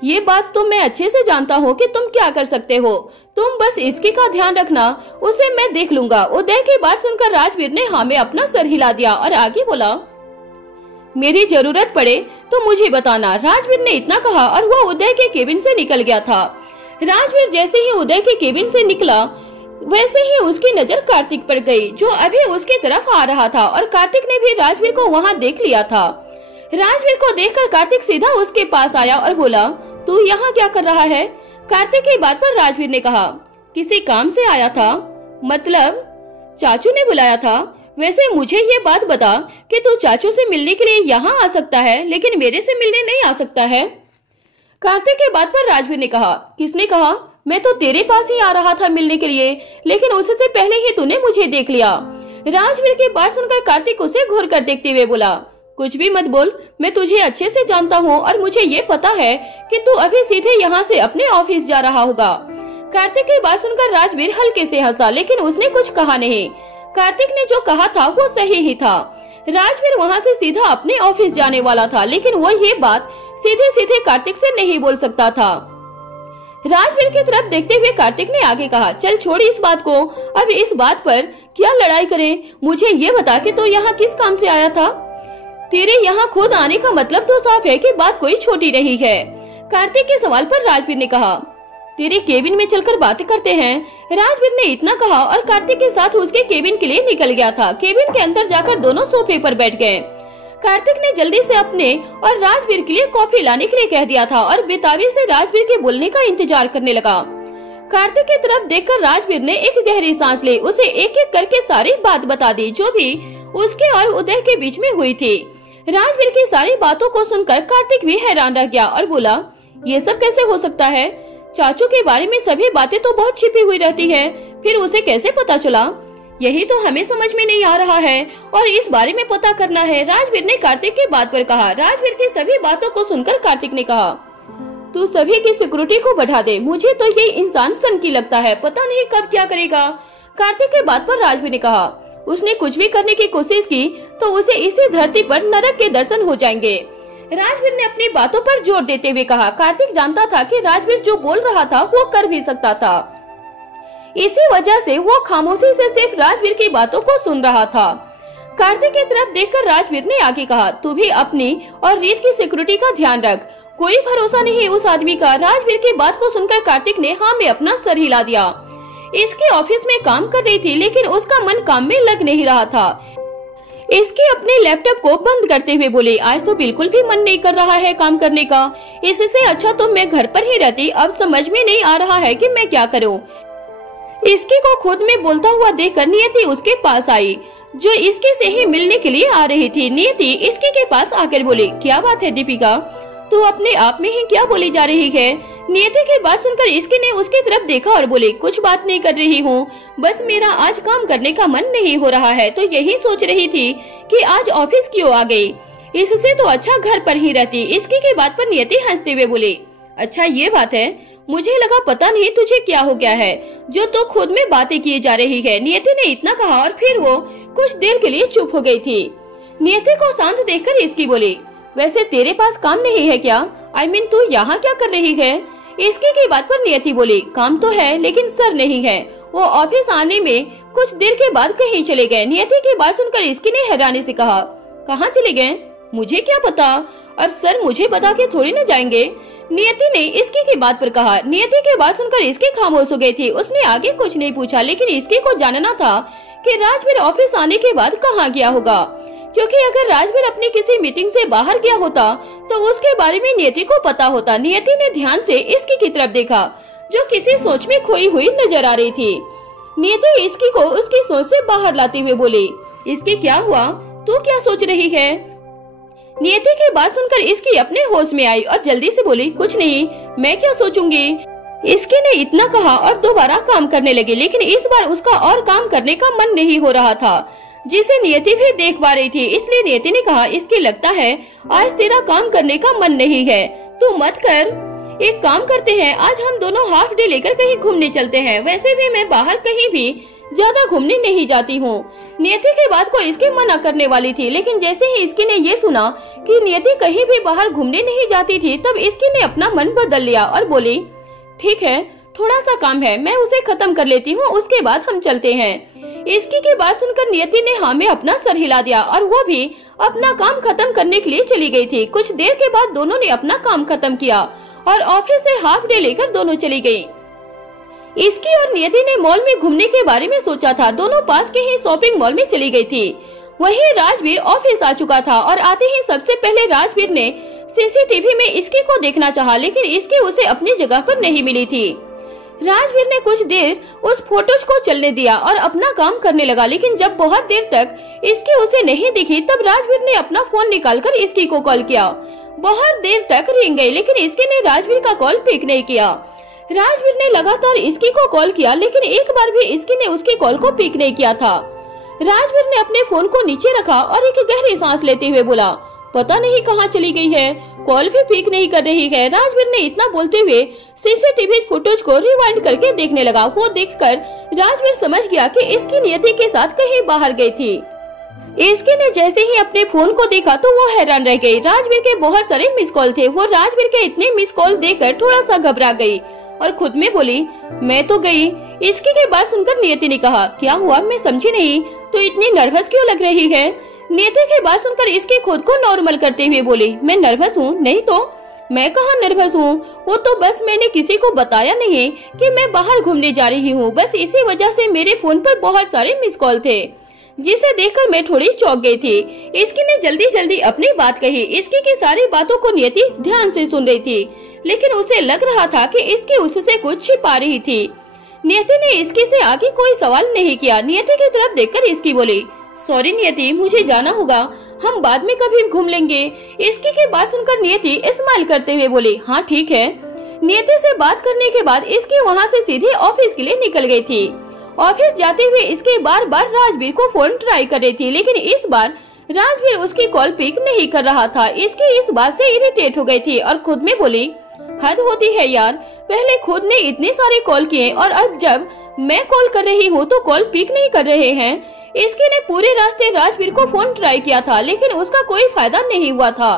ये बात तो मैं अच्छे से जानता हूँ कि तुम क्या कर सकते हो। तुम बस इसकी का ध्यान रखना, उसे मैं देख लूंगा। उदय की बात सुनकर राजवीर ने हाँ में अपना सर हिला दिया और आगे बोला, मेरी जरूरत पड़े तो मुझे बताना। राजवीर ने इतना कहा और वो उदय के केबिन से निकल गया था। राजवीर जैसे ही उदय के केबिन से निकला वैसे ही उसकी नजर कार्तिक पर गई जो अभी उसकी तरफ आ रहा था और कार्तिक ने भी राजवीर को वहाँ देख लिया था। राजवीर को देखकर कार्तिक सीधा उसके पास आया और बोला, तू यहाँ क्या कर रहा है? कार्तिक की बात पर राजवीर ने कहा, किसी काम से आया था। मतलब चाचू ने बुलाया था। वैसे मुझे ये बात बता कि तू चाचू से मिलने के लिए यहाँ आ सकता है लेकिन मेरे से मिलने नहीं आ सकता है। कार्तिक की बात पर राजवीर ने कहा, किसने कहा? मैं तो तेरे पास ही आ रहा था मिलने के लिए, लेकिन उससे पहले ही तूने मुझे देख लिया। राजवीर की बात सुनकर कार्तिक उसे घूर कर देखते हुए बोला, कुछ भी मत बोल, मैं तुझे अच्छे से जानता हूँ और मुझे ये पता है कि तू अभी सीधे यहाँ से अपने ऑफिस जा रहा होगा। कार्तिक की बात सुनकर राजवीर हल्के से हंसा लेकिन उसने कुछ कहा नहीं। कार्तिक ने जो कहा था वो सही ही था। राजवीर वहाँ से सीधा अपने ऑफिस जाने वाला था, लेकिन वो ये बात सीधे सीधे कार्तिक से नहीं बोल सकता था। राजवीर की तरफ देखते हुए कार्तिक ने आगे कहा, चल छोड़ इस बात को, अब इस बात पर क्या लड़ाई करें। मुझे ये बता कि तो यहाँ किस काम से आया था? तेरे यहाँ खुद आने का मतलब तो साफ है कि बात कोई छोटी नहीं है। कार्तिक के सवाल पर राजवीर ने कहा, तेरे केबिन में चलकर बातें करते हैं। राजवीर ने इतना कहा और कार्तिक के साथ उसके केबिन के लिए निकल गया था। केबिन के अंदर जाकर दोनों सोफे पर बैठ गए। कार्तिक ने जल्दी से अपने और राजवीर के लिए कॉफी लाने के लिए कह दिया था और बेताबी से राजवीर के बोलने का इंतजार करने लगा। कार्तिक की तरफ देखकर राजवीर ने एक गहरी सांस ली। उसे एक एक करके सारी बात बता दी जो भी उसके और उदय के बीच में हुई थी। राजवीर की सारी बातों को सुनकर कार्तिक भी हैरान रह गया और बोला, ये सब कैसे हो सकता है? चाचू के बारे में सभी बातें तो बहुत छिपी हुई रहती है, फिर उसे कैसे पता चला? यही तो हमें समझ में नहीं आ रहा है और इस बारे में पता करना है। राजवीर ने कार्तिक की बात पर कहा। राजवीर की सभी बातों को सुनकर कार्तिक ने कहा, तू सभी की सिक्योरिटी को बढ़ा दे। मुझे तो ये इंसान सनकी लगता है, पता नहीं कब क्या करेगा। कार्तिक की बात पर राजवीर ने कहा, उसने कुछ भी करने की कोशिश की तो उसे इसी धरती पर नरक के दर्शन हो जाएंगे। राजवीर ने अपनी बातों पर जोर देते हुए कहा। कार्तिक जानता था कि राजवीर जो बोल रहा था वो कर भी सकता था, इसी वजह से वो खामोशी से सिर्फ राजवीर की बातों को सुन रहा था। कार्तिक की तरफ देखकर राजवीर ने आगे कहा, तू भी अपनी और रीत की सिक्योरिटी का ध्यान रख, कोई भरोसा नहीं उस आदमी का। राजवीर की बात को सुनकर कार्तिक ने हाँ में अपना सर हिला दिया। इसके ऑफिस में काम कर रही थी लेकिन उसका मन काम में लग नहीं रहा था। इसके अपने लैपटॉप को बंद करते हुए बोले, आज तो बिल्कुल भी मन नहीं कर रहा है काम करने का। इससे अच्छा तो मैं घर पर ही रहती। अब समझ में नहीं आ रहा है कि मैं क्या करूं। इसकी को खुद में बोलता हुआ देखकर नियति उसके पास आई, जो इसके से ही मिलने के लिए आ रही थी। नियति इसके के पास आकर बोली, क्या बात है दीपिका, तू अपने आप में ही क्या बोली जा रही है? नियति की बात सुनकर इसके ने उसकी तरफ देखा और बोली, कुछ बात नहीं कर रही हूँ, बस मेरा आज काम करने का मन नहीं हो रहा है, तो यही सोच रही थी कि आज ऑफिस क्यों आ गई। इससे तो अच्छा घर पर ही रहती। इसकी की बात पर नियति हंसते हुए बोली, अच्छा ये बात है, मुझे लगा पता नहीं तुझे क्या हो गया है जो तो खुद में बातें किए जा रही है। नियति ने इतना कहा और फिर वो कुछ देर के लिए चुप हो गई थी। नियति को शांत देखकर इसकी बोली, वैसे तेरे पास काम नहीं है क्या? तू यहाँ क्या कर रही है? इसकी की बात पर नियति बोली, काम तो है लेकिन सर नहीं है, वो ऑफिस आने में कुछ देर के बाद कहीं चले गए। नियति की बात सुनकर इसकी ने हैरानी से कहा, कहाँ चले गए? मुझे क्या पता, अब सर मुझे बता के थोड़ी न जाएंगे। नियति ने इसकी की बात पर कहा। नियति की बात सुनकर इसकी खामोश हो गई थी। उसने आगे कुछ नहीं पूछा, लेकिन इसकी को जानना था कि राजवीर ऑफिस आने के बाद कहाँ गया होगा, क्योंकि अगर राजवीर अपनी किसी मीटिंग से बाहर गया होता तो उसके बारे में नियति को पता होता। नियति ने ध्यान से इसकी की तरफ देखा, जो किसी सोच में खोई हुई नजर आ रही थी। नियति इसकी को उसकी सोच से बाहर लाते हुए बोली, इसकी क्या हुआ, तू क्या सोच रही है? नियति की बात सुनकर इसकी अपने होश में आई और जल्दी से बोली, कुछ नहीं, मैं क्या सोचूंगी। इसकी ने इतना कहा और दोबारा काम करने लगी, लेकिन इस बार उसका और काम करने का मन नहीं हो रहा था, जिसे नियति भी देख पा रही थी। इसलिए नियति ने कहा, इसकी लगता है आज तेरा काम करने का मन नहीं है, तू मत कर। एक काम करते हैं, आज हम दोनों हाफ डे लेकर कहीं घूमने चलते हैं। वैसे भी मैं बाहर कहीं भी ज्यादा घूमने नहीं जाती हूँ। नियति की बात को इसकी मना करने वाली थी, लेकिन जैसे ही इसकी ने ये सुना कि नियति कहीं भी बाहर घूमने नहीं जाती थी, तब इसकी ने अपना मन बदल लिया और बोली, ठीक है, थोड़ा सा काम है, मैं उसे खत्म कर लेती हूँ, उसके बाद हम चलते हैं। इसकी की बात सुनकर नियति ने हाँ में अपना सर हिला दिया और वो भी अपना काम खत्म करने के लिए चली गई थी। कुछ देर के बाद दोनों ने अपना काम खत्म किया और ऑफिस से हाफ डे लेकर दोनों चली गयी। इसकी और नियति ने मॉल में घूमने के बारे में सोचा था। दोनों पास के ही शॉपिंग मॉल में चली गई थी। वहीं राजवीर ऑफिस आ चुका था और आते ही सबसे पहले राजवीर ने सीसीटीवी में इसकी को देखना चाहा, लेकिन इसकी उसे अपनी जगह पर नहीं मिली थी। राजवीर ने कुछ देर उस फोटोज को चलने दिया और अपना काम करने लगा, लेकिन जब बहुत देर तक इसकी उसे नहीं दिखी, तब राजवीर ने अपना फोन निकालकर इसकी को कॉल किया। बहुत देर तक रिंग गई, लेकिन इसकी ने राजवीर का कॉल पिक नहीं किया। राजवीर ने लगातार इसकी को कॉल किया, लेकिन एक बार भी इसकी ने उसकी कॉल को पिक नहीं किया था। राजवीर ने अपने फोन को नीचे रखा और एक गहरी सांस लेते हुए बोला, पता नहीं कहाँ चली गई है, कॉल भी पिक नहीं कर रही है। राजवीर ने इतना बोलते हुए सीसीटीवी फुटेज को रिवाइंड करके देखने लगा। वो देखकर राजवीर समझ गया कि इसकी नियति के साथ कहीं बाहर गई थी। इसकी ने जैसे ही अपने फोन को देखा तो वो हैरान रह गई। राजवीर के बहुत सारे मिस कॉल थे। वो राजवीर के इतने मिस कॉल देखकर थोड़ा सा घबरा गई और खुद में बोली, मैं तो गई। इसकी के बात सुनकर नियति ने कहा, क्या हुआ, मैं समझी नहीं, तो इतनी नर्वस क्यों लग रही है? नियति की बात सुनकर इसकी खुद को नॉर्मल करते हुए बोली, मैं नर्वस हूँ? नहीं तो मैं कहाँ नर्वस हूँ, वो तो बस मैंने किसी को बताया नहीं कि मैं बाहर घूमने जा रही हूँ। बस इसी वजह से मेरे फोन पर बहुत सारे मिस कॉल थे, जिसे देखकर मैं थोड़ी चौंक गई थी। इसकी ने जल्दी जल्दी अपनी बात कही। इसकी की सारी बातों को नियति ध्यान से सुन रही थी, लेकिन उसे लग रहा था कि इसकी उससे कुछ छिपा रही थी। नियति ने इसकी से आगे कोई सवाल नहीं किया। नियति की तरफ देखकर इसकी बोली, सॉरी नियति, मुझे जाना होगा, हम बाद में कभी घूम लेंगे। इसकी की बात सुनकर नियति स्माइल करते हुए बोली, हाँ ठीक है। नियति से बात करने के बाद इसकी वहाँ से सीधे ऑफिस के लिए निकल गई थी। ऑफिस जाते हुए इसके बार बार राजवीर को फोन ट्राई कर रही थी, लेकिन इस बार राजवीर उसकी कॉल पिक नहीं कर रहा था। इसकी इस बार से इरिटेट हो गई थी और खुद में बोली, हद होती है यार, पहले खुद ने इतने सारे कॉल किए और अब जब मैं कॉल कर रही हूँ तो कॉल पिक नहीं कर रहे हैं। इसकी ने पूरे रास्ते राजवीर को फोन ट्राई किया था, लेकिन उसका कोई फायदा नहीं हुआ था।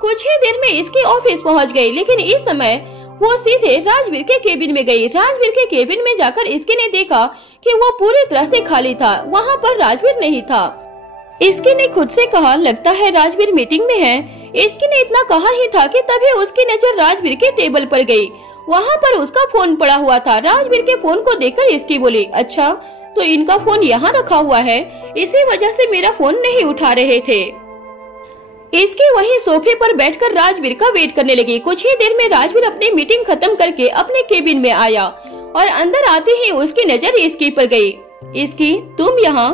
कुछ ही देर में इसके ऑफिस पहुँच गयी, लेकिन इस समय वो सीधे राजवीर के केबिन में गई। राजवीर के केबिन में जाकर इसकी ने देखा कि वो पूरी तरह से खाली था, वहाँ पर राजवीर नहीं था। इसकी ने खुद से कहा, लगता है राजवीर मीटिंग में है। इसकी ने इतना कहा ही था कि तभी उसकी नजर राजवीर के टेबल पर गई। वहाँ पर उसका फोन पड़ा हुआ था। राजवीर के फोन को देखकर इसकी बोली, अच्छा तो इनका फोन यहाँ रखा हुआ है, इसी वजह से मेरा फोन नहीं उठा रहे थे। इसके वहीं सोफे पर बैठकर राजवीर का वेट करने लगी। कुछ ही देर में राजवीर अपनी मीटिंग खत्म करके अपने केबिन में आया और अंदर आते ही उसकी नजर इसकी पर गई। इसकी, तुम यहाँ?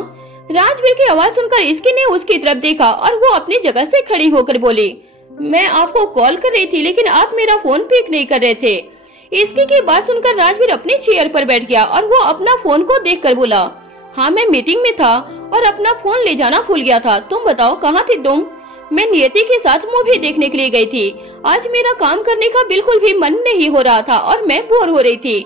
राजवीर की आवाज सुनकर इसकी ने उसकी तरफ देखा और वो अपनी जगह से खड़ी होकर बोली, मैं आपको कॉल कर रही थी लेकिन आप मेरा फोन पिक नहीं कर रहे थे। इसकी की बात सुनकर राजवीर अपनी चेयर पर बैठ गया और वो अपना फोन को देखकर बोला, हाँ मैं मीटिंग में था और अपना फोन ले जाना भूल गया था। तुम बताओ कहाँ थी तुम? मैं नियति के साथ मूवी देखने के लिए गई थी। आज मेरा काम करने का बिल्कुल भी मन नहीं हो रहा था और मैं बोर हो रही थी,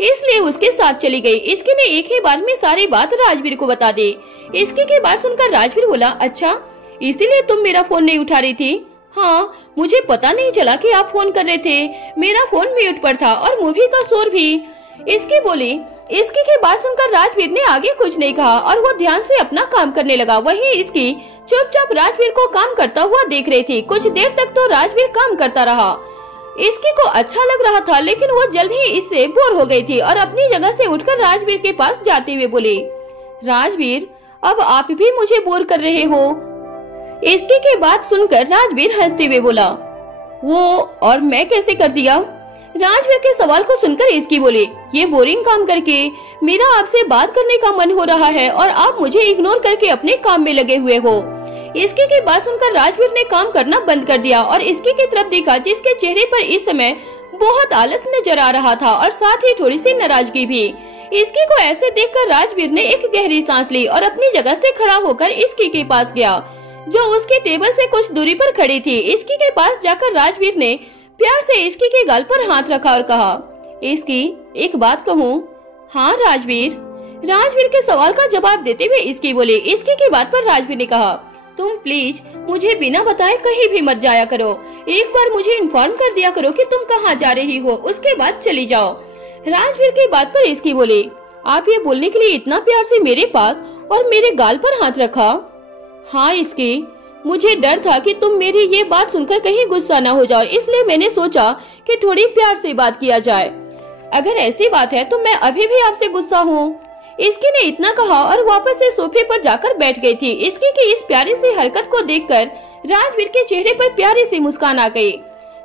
इसलिए उसके साथ चली गई। इसकी ने एक ही बार में सारी बात राजवीर को बता दी। इसकी की बात सुनकर राजवीर बोला, अच्छा इसीलिए तुम मेरा फोन नहीं उठा रही थी? हाँ, मुझे पता नहीं चला कि आप फोन कर रहे थे, मेरा फोन म्यूट पर था और मूवी का शोर भी। इसकी बोली। इसकी की बात सुनकर राजवीर ने आगे कुछ नहीं कहा और वो ध्यान से अपना काम करने लगा। वहीं इसकी चुपचाप राजवीर को काम करता हुआ देख रही थी। कुछ देर तक तो राजवीर काम करता रहा। इसकी को अच्छा लग रहा था, लेकिन वो जल्द ही इससे बोर हो गई थी और अपनी जगह से उठकर राजवीर के पास जाते हुए बोली, राजवीर अब आप भी मुझे बोर कर रहे हो। इसकी की बात सुनकर राजवीर हंसते हुए बोला, वो और मैं कैसे कर दिया? राजवीर के सवाल को सुनकर इसकी बोली, ये बोरिंग काम करके मेरा आपसे बात करने का मन हो रहा है और आप मुझे इग्नोर करके अपने काम में लगे हुए हो। इसकी की बात सुनकर राजवीर ने काम करना बंद कर दिया और इसकी की तरफ देखा, जिसके चेहरे पर इस समय बहुत आलस नजर आ रहा था और साथ ही थोड़ी सी नाराजगी भी। इसकी को ऐसे देखकर राजवीर ने एक गहरी सांस ली और अपनी जगह से खड़ा होकर इसकी के पास गया, जो उसके टेबल से कुछ दूरी पर खड़ी थी। इसकी के पास जाकर राजवीर ने प्यार से इसकी के गाल पर हाथ रखा और कहा, इसकी एक बात कहूँ? हाँ राजवीर। राजवीर के सवाल का जवाब देते हुए इसकी बोली। इसकी की बात पर राजवीर ने कहा, तुम प्लीज मुझे बिना बताए कहीं भी मत जाया करो। एक बार मुझे इन्फॉर्म कर दिया करो कि तुम कहाँ जा रही हो, उसके बाद चली जाओ। राजवीर की बात पर इसकी बोली, आप ये बोलने के लिए इतना प्यार से मेरे पास और मेरे गाल पर हाथ रखा? हाँ इसकी, मुझे डर था कि तुम मेरी ये बात सुनकर कहीं गुस्सा न हो जाओ, इसलिए मैंने सोचा कि थोड़ी प्यार से बात किया जाए। अगर ऐसी बात है तो मैं अभी भी आपसे गुस्सा हूँ। इसकी ने इतना कहा और वापस से सोफे पर जाकर बैठ गई थी। इसकी की इस प्यारी सी हरकत को देखकर राजवीर के चेहरे पर प्यारी सी मुस्कान आ गई।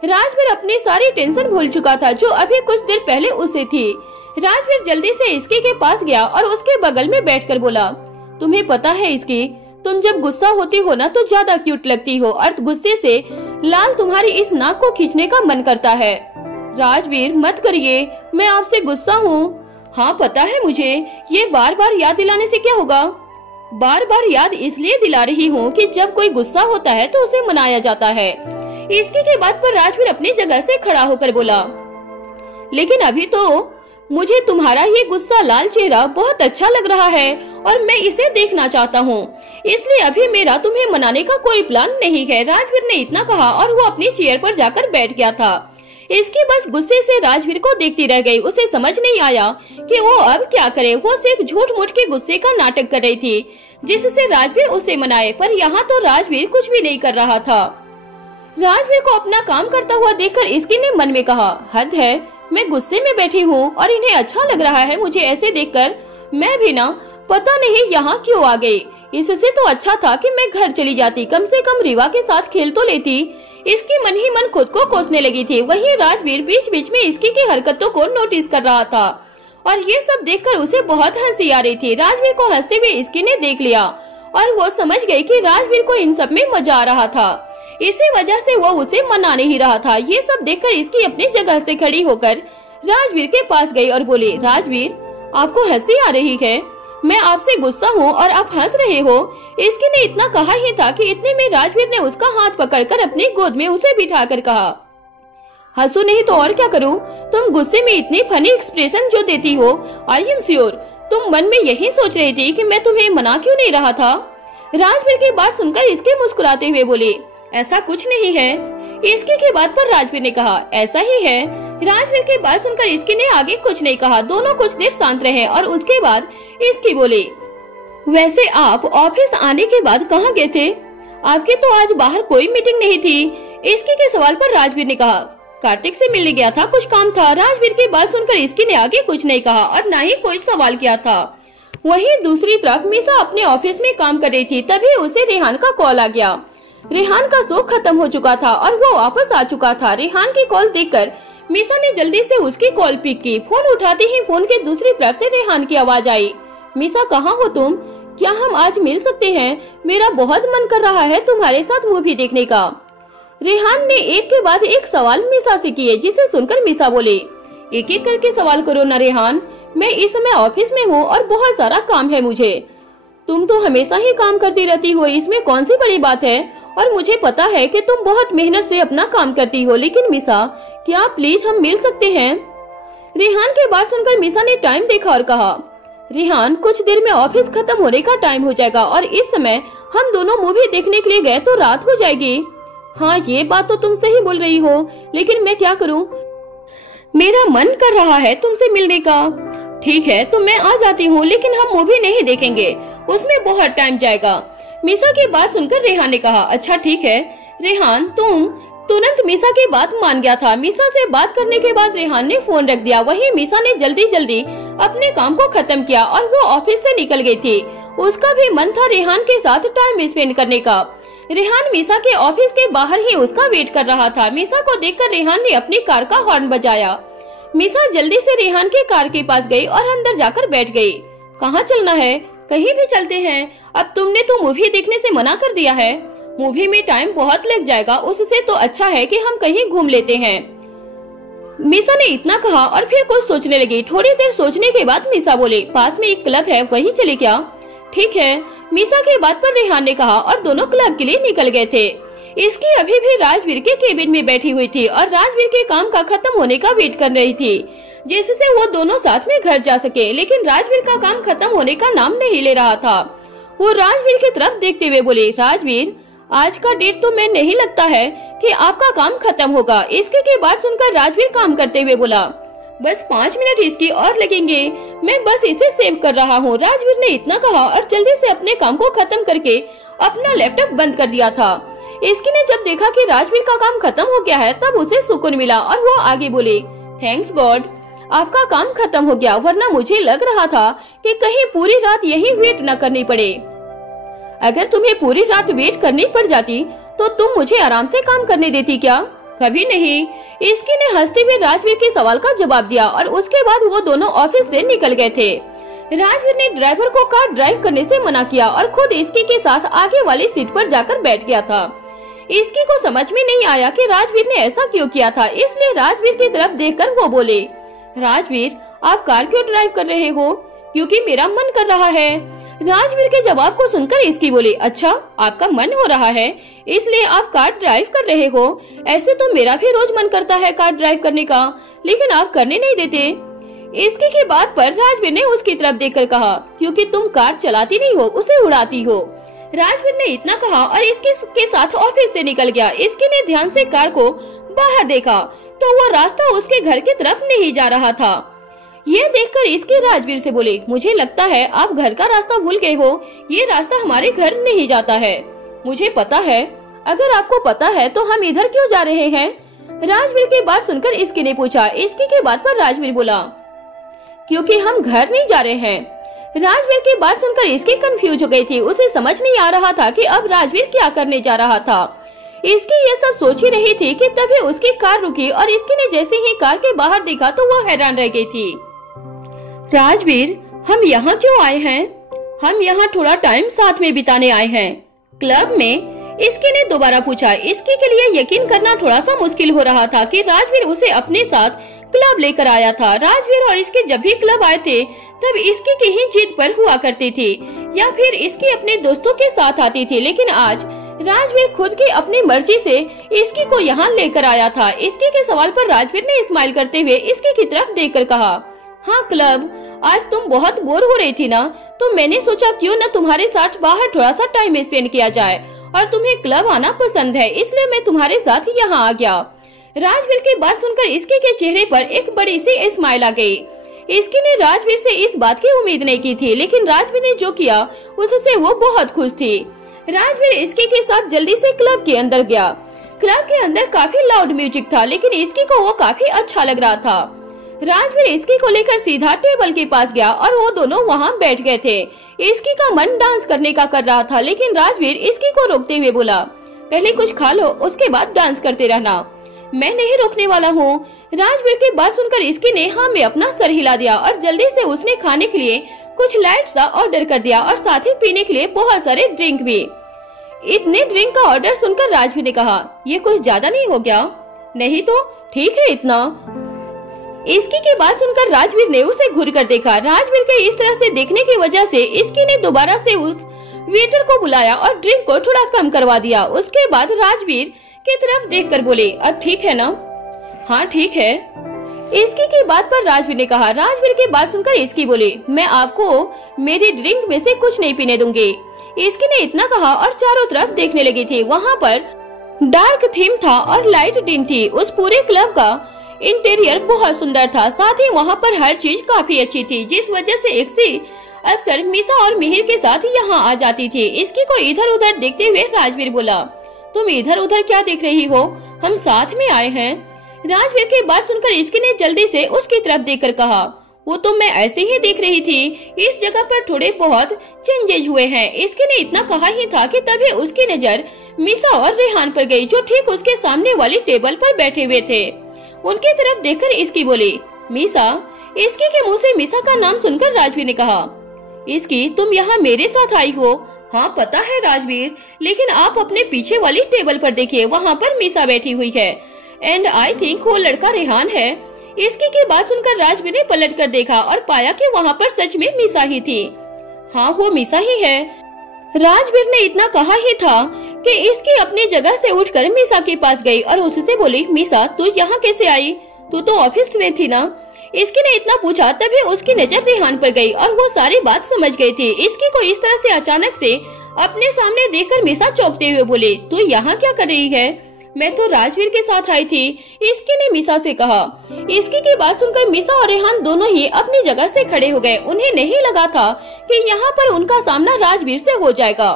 राजवीर अपनी सारी टेंशन भूल चुका था जो अभी कुछ देर पहले उसे थी। राजवीर जल्दी से इसकी के पास गया और उसके बगल में बैठकर बोला, तुम्हें पता है इसकी, तुम जब गुस्सा होती हो ना तो ज्यादा क्यूट लगती हो और गुस्से से लाल तुम्हारी इस नाक को खींचने का मन करता है। राजवीर मत करिए, मैं आपसे गुस्सा हूँ। हाँ पता है मुझे, ये बार बार याद दिलाने से क्या होगा? बार बार याद इसलिए दिला रही हूँ कि जब कोई गुस्सा होता है तो उसे मनाया जाता है। इसकी के बात पर राजवीर अपनी जगह से खड़ा होकर बोला, लेकिन अभी तो मुझे तुम्हारा ये गुस्सा लाल चेहरा बहुत अच्छा लग रहा है और मैं इसे देखना चाहता हूँ, इसलिए अभी मेरा तुम्हें मनाने का कोई प्लान नहीं है। राजवीर ने इतना कहा और वो अपनी चेयर पर जाकर बैठ गया था। इसकी बस गुस्से से राजवीर को देखती रह गई। उसे समझ नहीं आया कि वो अब क्या करे। वो सिर्फ झूठ मूठ के गुस्से का नाटक कर रही थी जिससे राजवीर उसे मनाए, पर यहाँ तो राजवीर कुछ भी नहीं कर रहा था। राजवीर को अपना काम करता हुआ देखकर इसकी ने मन में कहा, हद है, मैं गुस्से में बैठी हूँ और इन्हें अच्छा लग रहा है मुझे ऐसे देखकर। मैं भी ना पता नहीं यहाँ क्यों आ गई। इससे तो अच्छा था कि मैं घर चली जाती, कम से कम रीवा के साथ खेल तो लेती। इसकी मन ही मन खुद को कोसने लगी थी। वहीं राजवीर बीच बीच में इसकी की हरकतों को नोटिस कर रहा था और ये सब देखकर उसे बहुत हंसी आ रही थी। राजवीर को हंसते हुए इसकी ने देख लिया और वो समझ गई कि राजवीर को इन सब में मजा आ रहा था। इसी वजह से वो उसे मना नहीं रहा था। ये सब देखकर इसकी अपनी जगह से खड़ी होकर राजवीर के पास गई और बोली, राजवीर, आपको हंसी आ रही है? मैं आपसे गुस्सा हूँ और आप हंस रहे हो। इसकी ने इतना कहा ही था कि इतने में राजवीर ने उसका हाथ पकड़कर अपनी गोद में उसे बिठाकर कहा, हंसो नहीं तो और क्या करूँ? तुम गुस्से में इतनी फनी एक्सप्रेशन जो देती हो, आई एम श्योर तुम मन में यही सोच रही थी कि मैं तुम्हें मना क्यों नहीं रहा था। राजवीर की बात सुनकर इसके मुस्कुराते हुए बोली, ऐसा कुछ नहीं है। इसकी की बात पर राजवीर ने कहा, ऐसा ही है। राजवीर की बात सुनकर इसकी ने आगे कुछ नहीं कहा। दोनों कुछ देर शांत रहे और उसके बाद इसकी बोली, वैसे आप ऑफिस आने के बाद कहाँ गए थे? आपके तो आज बाहर कोई मीटिंग नहीं थी। इसकी के सवाल पर राजवीर ने कहा, कार्तिक से मिलने गया था, कुछ काम था। राजवीर की बात सुनकर इसकी ने आगे कुछ नहीं कहा और न ही कोई सवाल किया था। वहीं दूसरी तरफ मीसा अपने ऑफिस में काम कर रही थी। तभी उसे रेहान का कॉल आ गया। रेहान का शो खत्म हो चुका था और वो वापस आ चुका था। रेहान की कॉल देखकर मीसा ने जल्दी से उसकी कॉल पिक की। फोन उठाते ही फोन के दूसरी तरफ से रेहान की आवाज आई, मीसा कहाँ हो तुम? क्या हम आज मिल सकते हैं? मेरा बहुत मन कर रहा है तुम्हारे साथ मूवी देखने का। रेहान ने एक के बाद एक सवाल मीसा से किए, जिसे सुनकर मीसा बोले, एक एक करके सवाल करो ना रेहान, मैं इस समय ऑफिस में हूँ और बहुत सारा काम है मुझे। तुम तो हमेशा ही काम करती रहती हो, इसमें कौन सी बड़ी बात है? और मुझे पता है कि तुम बहुत मेहनत से अपना काम करती हो, लेकिन मीसा क्या प्लीज हम मिल सकते हैं? रेहान की बात सुनकर मीसा ने टाइम देखा और कहा, रेहान कुछ देर में ऑफिस खत्म होने का टाइम हो जाएगा और इस समय हम दोनों मूवी देखने के लिए गए तो रात हो जाएगी। हाँ ये बात तो तुम सही बोल रही हो, लेकिन मैं क्या करूँ? मेरा मन कर रहा है तुमसे मिलने का। ठीक है तो मैं आ जाती हूँ, लेकिन हम मूवी नहीं देखेंगे, उसमें बहुत टाइम जाएगा। मीसा की बात सुनकर रेहान ने कहा, अच्छा ठीक है। रेहान तुरंत मीसा की बात मान गया था। मीसा से बात करने के बाद रेहान ने फोन रख दिया। वहीं मीसा ने जल्दी जल्दी अपने काम को खत्म किया और वो ऑफिस से निकल गई थी। उसका भी मन था रेहान के साथ टाइम स्पेंड करने का। रेहान मीसा के ऑफिस के बाहर ही उसका वेट कर रहा था। मीसा को देखकर रेहान ने अपनी कार का हॉर्न बजाया। मीसा जल्दी से रेहान के कार के पास गई और अंदर जाकर बैठ गई। कहाँ चलना है? कहीं भी चलते हैं। अब तुमने तो मूवी देखने से मना कर दिया है। मूवी में टाइम बहुत लग जाएगा, उससे तो अच्छा है कि हम कहीं घूम लेते हैं। मीसा ने इतना कहा और फिर कुछ सोचने लगी। थोड़ी देर सोचने के बाद मीसा बोले, पास में एक क्लब है, वहीं चले क्या? ठीक है, मीसा के बात पर रेहान ने कहा और दोनों क्लब के लिए निकल गए थे। इसकी अभी भी राजवीर के केबिन में बैठी हुई थी और राजवीर के काम का खत्म होने का वेट कर रही थी, जिससे वो दोनों साथ में घर जा सके। लेकिन राजवीर का काम खत्म होने का नाम नहीं ले रहा था। वो राजवीर की तरफ देखते हुए बोले, राजवीर आज का डेट तो मैं नहीं लगता है कि आपका काम खत्म होगा। इसके के बाद सुनकर राजवीर काम करते हुए बोला, बस 5 मिनट इसकी और लगेंगे, मैं बस इसे सेव कर रहा हूँ। राजवीर ने इतना कहा और जल्दी से अपने काम को खत्म करके अपना लैपटॉप बंद कर दिया था। इसकी ने जब देखा कि राजवीर का काम खत्म हो गया है तब उसे सुकून मिला और वो आगे बोले, थैंक्स गॉड आपका काम खत्म हो गया, वरना मुझे लग रहा था कि कहीं पूरी रात यही वेट न करनी पड़े। अगर तुम्हें पूरी रात वेट करनी पड़ जाती तो तुम मुझे आराम से काम करने देती क्या? कभी नहीं। इसकी ने हंसते हुए राजवीर के सवाल का जवाब दिया और उसके बाद वो दोनों ऑफिस से निकल गए थे। राजवीर ने ड्राइवर को कार ड्राइव करने से मना किया और खुद इसकी के साथ आगे वाली सीट पर जाकर बैठ गया था। इसकी को समझ में नहीं आया कि राजवीर ने ऐसा क्यों किया था, इसलिए राजवीर की तरफ देखकर वो बोले, राजवीर आप कार क्यों ड्राइव कर रहे हो? क्योंकि मेरा मन कर रहा है। राजवीर के जवाब को सुनकर इसकी बोली, अच्छा आपका मन हो रहा है इसलिए आप कार ड्राइव कर रहे हो। ऐसे तो मेरा भी रोज मन करता है कार ड्राइव करने का, लेकिन आप करने नहीं देते। इसकी की बात पर राजवीर ने उसकी तरफ देखकर कहा, क्योंकि तुम कार चलाती नहीं हो, उसे उड़ाती हो। राजवीर ने इतना कहा और इसके के साथ ऑफिस से निकल गया। इसकी ने ध्यान से कार को बाहर देखा तो वो रास्ता उसके घर की तरफ नहीं जा रहा था। ये देखकर इसके राजवीर से बोले, मुझे लगता है आप घर का रास्ता भूल गए हो, ये रास्ता हमारे घर नहीं जाता है। मुझे पता है, अगर आपको पता है तो हम इधर क्यों जा रहे हैं? राजवीर की बात सुनकर इसकी ने पूछा। इसकी के बात पर राजवीर बोला, क्योंकि हम घर नहीं जा रहे हैं। राजवीर की बात सुनकर इसकी कंफ्यूज हो गई थी। उसे समझ नहीं आ रहा था कि अब राजवीर क्या करने जा रहा था। इसकी ये सब सोच ही रही थी कि तभी उसकी कार रुकी और इसकी ने जैसे ही कार के बाहर देखा तो वो हैरान रह गई थी। राजवीर, हम यहाँ क्यों आए हैं? हम यहाँ थोड़ा टाइम साथ में बिताने आए हैं। क्लब में? इसकी ने दोबारा पूछा। इसकी के लिए यकीन करना थोड़ा सा मुश्किल हो रहा था कि राजवीर उसे अपने साथ क्लब लेकर आया था। राजवीर और इसके जब भी क्लब आए थे तब इसकी की ही जिद पर हुआ करती थी या फिर इसकी अपने दोस्तों के साथ आती थी, लेकिन आज राजवीर खुद की अपनी मर्जी से इसकी को यहाँ लेकर आया था। इसकी के सवाल पर राजवीर ने स्माइल करते हुए इसकी की तरफ देखकर कहा, हाँ क्लब, आज तुम बहुत बोर हो रही थी ना, तो मैंने सोचा क्यों न तुम्हारे साथ बाहर थोड़ा सा टाइम स्पेंड किया जाए, और तुम्हें क्लब आना पसंद है इसलिए मैं तुम्हारे साथ यहाँ आ गया। राजवीर की बात सुनकर इसके के चेहरे पर एक बड़ी सी स्माइल आ गई। इसकी ने राजवीर से इस बात की उम्मीद नहीं की थी, लेकिन राजवीर ने जो किया उससे वो बहुत खुश थी। राजवीर इसकी के साथ जल्दी से क्लब के अंदर गया। क्लब के अंदर काफी लाउड म्यूजिक था, लेकिन इसकी को वो काफी अच्छा लग रहा था। राजवीर इसकी को लेकर सीधा टेबल के पास गया और वो दोनों वहाँ बैठ गए थे। इसकी का मन डांस करने का कर रहा था, लेकिन राजवीर इसकी को रोकते हुए बोला, पहले कुछ खा लो, उसके बाद डांस करते रहना। मैं नहीं रोकने वाला हूँ। राजवीर की बात सुनकर इसकी ने हाँ में अपना सर हिला दिया और जल्दी से उसने खाने के लिए कुछ लाइट सा ऑर्डर कर दिया और साथ ही पीने के लिए बहुत सारे ड्रिंक भी। इतने ड्रिंक का ऑर्डर सुनकर राजवीर ने कहा, ये कुछ ज्यादा नहीं हो गया? नहीं तो ठीक है इतना। इसकी की बात सुनकर राजवीर ने उसे घूर कर देखा। राजवीर के इस तरह से देखने की वजह से इसकी ने दोबारा से उस वेटर को बुलाया और ड्रिंक को थोड़ा कम करवा दिया। उसके बाद राजवीर की तरफ देखकर बोले, अब ठीक है ना? हाँ ठीक है। इसकी की बात पर राजवीर ने कहा। राजवीर की बात सुनकर इसकी बोली, मैं आपको मेरी ड्रिंक में से कुछ नहीं पीने दूंगी। इसकी ने इतना कहा और चारों तरफ देखने लगी थी। वहाँ पर डार्क थीम था और लाइट डिन थी। उस पूरे क्लब का इंटीरियर बहुत सुंदर था, साथ ही वहाँ पर हर चीज काफी अच्छी थी, जिस वजह से एक्सी अक्सर मीसा और मिहिर के साथ यहाँ आ जाती थी। इसकी को इधर उधर देखते हुए राजवीर बोला, तुम इधर उधर क्या देख रही हो? हम साथ में आए हैं। राजवीर की बात सुनकर इसकी ने जल्दी से उसकी तरफ देखकर कहा, वो तो मैं ऐसे ही देख रही थी, इस जगह पर थोड़े बहुत चेंजेस हुए हैं। इसकी ने इतना कहा ही था कि तभी उसकी नजर मीसा और रेहान पर गई, जो ठीक उसके सामने वाली टेबल पर बैठे हुए थे। उनकी तरफ देखकर इसकी बोली, मीसा। इसकी के मुंह से मीसा का नाम सुनकर राजवीर ने कहा, इसकी तुम यहाँ मेरे साथ आई हो? हाँ पता है राजवीर, लेकिन आप अपने पीछे वाली टेबल पर देखिए, वहाँ पर मीसा बैठी हुई है एंड आई थिंक वो लड़का रेहान है। इसकी की बात सुनकर राजवीर ने पलट कर देखा और पाया कि वहाँ पर सच में मीसा ही थी। हाँ वो मीसा ही है। राजवीर ने इतना कहा ही था कि इसकी अपनी जगह से उठकर मीसा के पास गई और उससे बोली, मीसा तू यहाँ कैसे आई? तू तो ऑफिस में थी ना? इसकी ने इतना पूछा तभी उसकी नजर रेहान पर गई और वो सारी बात समझ गई थी। इसकी को इस तरह से अचानक से अपने सामने देखकर मीसा चौंकते हुए बोले, तू यहाँ क्या कर रही है? मैं तो राजवीर के साथ आई थी, इसकी ने मीसा से कहा। इसकी की बात सुनकर मीसा और रेहान दोनों ही अपनी जगह से खड़े हो गए। उन्हें नहीं लगा था कि यहाँ पर उनका सामना राजवीर से हो जाएगा।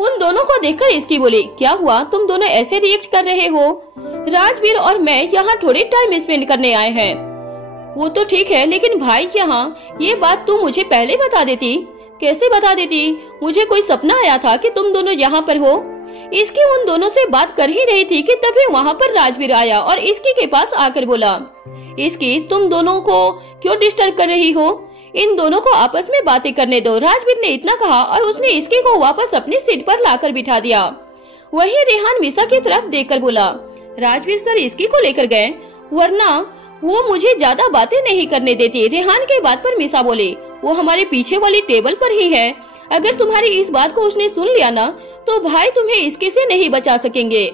उन दोनों को देखकर इसकी बोली, क्या हुआ, तुम दोनों ऐसे रिएक्ट कर रहे हो? राजवीर और मैं यहाँ थोड़े टाइम स्पेंड करने आए हैं। वो तो ठीक है, लेकिन भाई यहाँ ये बात तू मुझे पहले बता देती। कैसे बता देती? मुझे कोई सपना आया था कि तुम दोनों यहाँ पर हो। इसकी उन दोनों से बात कर ही रही थी कि तभी वहाँ पर राजवीर आया और इसकी के पास आकर बोला, इसकी तुम दोनों को क्यों डिस्टर्ब कर रही हो? इन दोनों को आपस में बातें करने दो। राजवीर ने इतना कहा और उसने इसकी को वापस अपनी सीट पर लाकर बिठा दिया। वहीं रेहान मीसा की तरफ देखकर बोला, राजवीर सर इसकी को लेकर गए, वरना वो मुझे ज्यादा बातें नहीं करने देती। रेहान के बात पर मीसा बोली, वो हमारे पीछे वाली टेबल पर ही है, अगर तुम्हारी इस बात को उसने सुन लिया ना तो भाई तुम्हें इसके से नहीं बचा सकेंगे।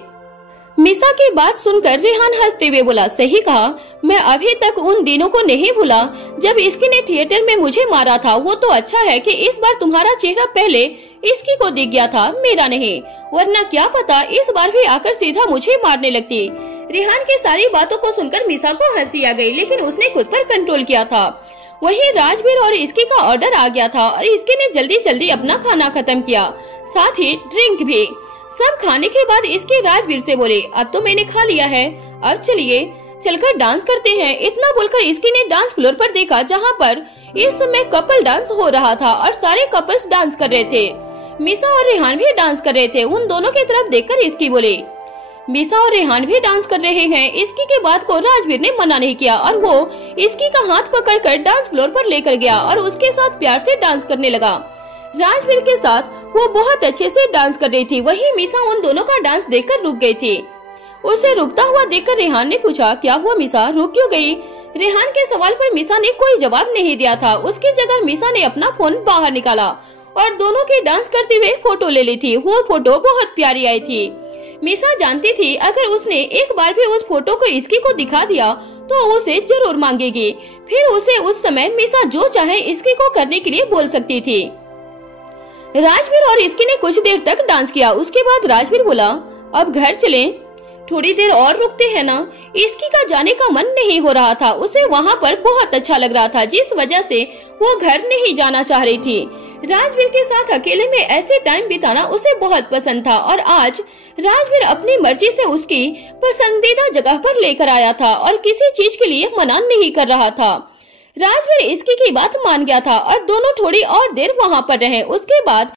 मीसा की बात सुनकर रेहान हंसते हुए बोला, सही कहा, मैं अभी तक उन दिनों को नहीं भूला जब इसकी ने थिएटर में मुझे मारा था। वो तो अच्छा है कि इस बार तुम्हारा चेहरा पहले इसकी को दिख गया था, मेरा नहीं, वरना क्या पता इस बार भी आकर सीधा मुझे मारने लगती। रेहान की सारी बातों को सुनकर मीसा को हंसी आ गई, लेकिन उसने खुद पर कंट्रोल किया था। वहीं राजवीर और इसकी का ऑर्डर आ गया था और इसके ने जल्दी जल्दी अपना खाना खत्म किया, साथ ही ड्रिंक भी। सब खाने के बाद इसके राजवीर से बोले, अब तो मैंने खा लिया है, अब चलिए चलकर डांस करते हैं। इतना बोलकर इसकी ने डांस फ्लोर पर देखा जहां पर इस समय कपल डांस हो रहा था और सारे कपल्स डांस कर रहे थे। मीसा और रेहान भी डांस कर रहे थे। उन दोनों की तरफ देखकर इसकी बोले, मीसा और रेहान भी डांस कर रहे हैं। इसकी के बात को राजवीर ने मना नहीं किया और वो इसकी का हाथ पकड़कर डांस फ्लोर पर लेकर गया और उसके साथ प्यार से डांस करने लगा। राजवीर के साथ वो बहुत अच्छे से डांस कर रही थी। वहीं मीसा उन दोनों का डांस देखकर रुक गई थी। उसे रुकता हुआ देखकर रेहान ने पूछा, क्या हुआ मीसा, रुक क्यों गई? रेहान के सवाल पर मीसा ने कोई जवाब नहीं दिया था। उसकी जगह मीसा ने अपना फोन बाहर निकाला और दोनों की डांस करते हुए फोटो ले ली थी। वो फोटो बहुत प्यारी आई थी। मीसा जानती थी अगर उसने एक बार भी उस फोटो को इसकी को दिखा दिया तो उसे जरूर मांगेगी। फिर उसे उस समय मीसा जो चाहे इसकी को करने के लिए बोल सकती थी। राजवीर और इसकी ने कुछ देर तक डांस किया। उसके बाद राजवीर बोला, अब घर चलें, थोड़ी देर और रुकते हैं ना। इसकी का जाने का मन नहीं हो रहा था। उसे वहाँ पर बहुत अच्छा लग रहा था, जिस वजह से वो घर नहीं जाना चाह रही थी। राजवीर के साथ अकेले में ऐसे टाइम बिताना उसे बहुत पसंद था और आज राजवीर अपनी मर्जी से उसकी पसंदीदा जगह पर लेकर आया था और किसी चीज के लिए मना नहीं कर रहा था। राजवीर इसकी की बात मान गया था और दोनों थोड़ी और देर वहाँ पर रहे। उसके बाद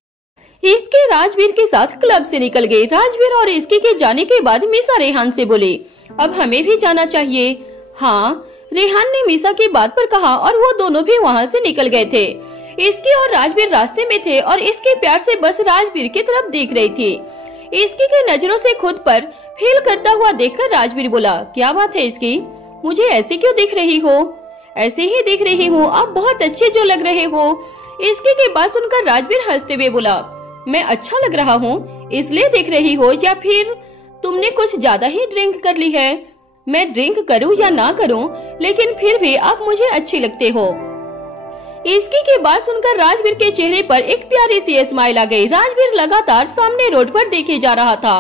इसके राजवीर के साथ क्लब से निकल गई। राजवीर और इसके के जाने के बाद मीसा रेहान से बोली, अब हमें भी जाना चाहिए। हाँ, रेहान ने मीसा की बात पर कहा और वो दोनों भी वहाँ से निकल गए थे। इसकी और राजवीर रास्ते में थे और इसके प्यार से बस राजवीर की तरफ देख रही थी। इसकी की नजरों से खुद पर फील करता हुआ देखकर राजवीर बोला, क्या बात है इसकी, मुझे ऐसे क्यों देख रही हो? ऐसे ही देख रही हूँ, आप बहुत अच्छे जो लग रहे हो। इसकी की बात सुनकर राजवीर हंसते हुए बोला, मैं अच्छा लग रहा हूँ इसलिए देख रही हो या फिर तुमने कुछ ज्यादा ही ड्रिंक कर ली है? मैं ड्रिंक करूँ या ना करूँ, लेकिन फिर भी आप मुझे अच्छे लगते हो। इसकी की बात सुनकर राजवीर के चेहरे पर एक प्यारी सी स्माइल आ गई। राजवीर लगातार सामने रोड पर देखे जा रहा था।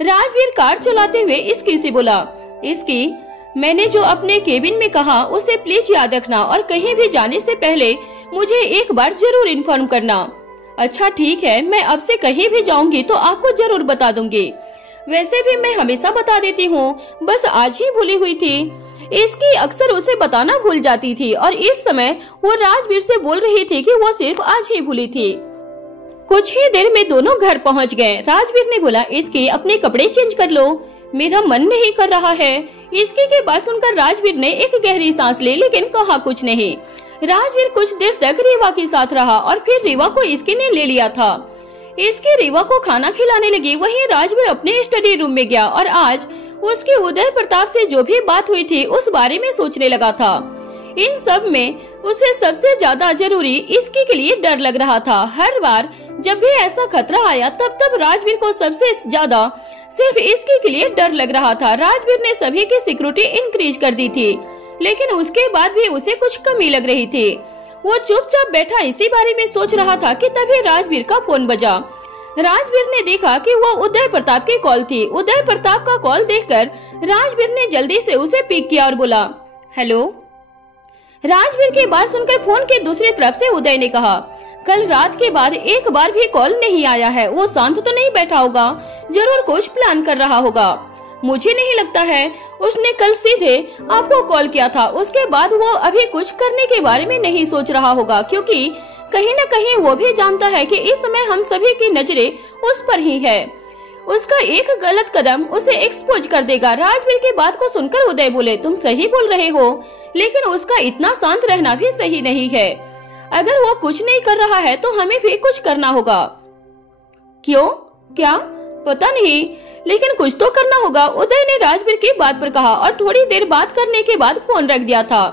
राजवीर कार चलाते हुए इसकी से बोला, इसकी, मैंने जो अपने केबिन में कहा उसे प्लीज याद रखना और कहीं भी जाने से पहले मुझे एक बार जरूर इन्फॉर्म करना। अच्छा ठीक है, मैं अब से कहीं भी जाऊंगी तो आपको जरूर बता दूंगी। वैसे भी मैं हमेशा बता देती हूँ, बस आज ही भूली हुई थी। इसकी अक्सर उसे बताना भूल जाती थी और इस समय वो राजवीर से बोल रही थी कि वो सिर्फ आज ही भूली थी। कुछ ही देर में दोनों घर पहुँच गए। राजवीर ने बोला, इसकी अपने कपड़े चेंज कर लो, मेरा मन नहीं कर रहा है। इसकी के बात सुनकर राजवीर ने एक गहरी सांस ली, लेकिन कहा कुछ नहीं। राजवीर कुछ देर तक रीवा के साथ रहा और फिर रीवा को इसकी ने ले लिया था। इसकी रीवा को खाना खिलाने लगी। वहीं राजवीर अपने स्टडी रूम में गया और आज उसके उदय प्रताप से जो भी बात हुई थी उस बारे में सोचने लगा था। इन सब में उसे सबसे ज्यादा जरूरी इसकी के लिए डर लग रहा था। हर बार जब भी ऐसा खतरा आया तब राजवीर को सबसे ज्यादा सिर्फ इसकी के लिए डर लग रहा था। राजवीर ने सभी की सिक्योरिटी इंक्रीज कर दी थी, लेकिन उसके बाद भी उसे कुछ कमी लग रही थी। वो चुपचाप बैठा इसी बारे में सोच रहा था कि तभी राजवीर का फोन बजा। राजवीर ने देखा कि वो उदय प्रताप की कॉल थी। उदय प्रताप का कॉल देखकर राजवीर ने जल्दी से उसे पिक किया और बोला, हेलो। राजवीर की बात सुनकर फोन के दूसरी तरफ से उदय ने कहा, कल रात के बाद एक बार भी कॉल नहीं आया है। वो शांत तो नहीं बैठा होगा, जरूर कुछ प्लान कर रहा होगा। मुझे नहीं लगता है उसने कल सीधे आपको कॉल किया था। उसके बाद वो अभी कुछ करने के बारे में नहीं सोच रहा होगा, क्योंकि कहीं न कहीं वो भी जानता है कि इस समय हम सभी की नजरें उस पर ही है। उसका एक गलत कदम उसे एक्सपोज कर देगा। राजवीर की बात को सुनकर उदय बोले, तुम सही बोल रहे हो, लेकिन उसका इतना शांत रहना भी सही नहीं है। अगर वो कुछ नहीं कर रहा है तो हमें भी कुछ करना होगा। क्यों? क्या? पता नहीं, लेकिन कुछ तो करना होगा। उदय ने राजवीर की बात पर कहा और थोड़ी देर बात करने के बाद फोन रख दिया था।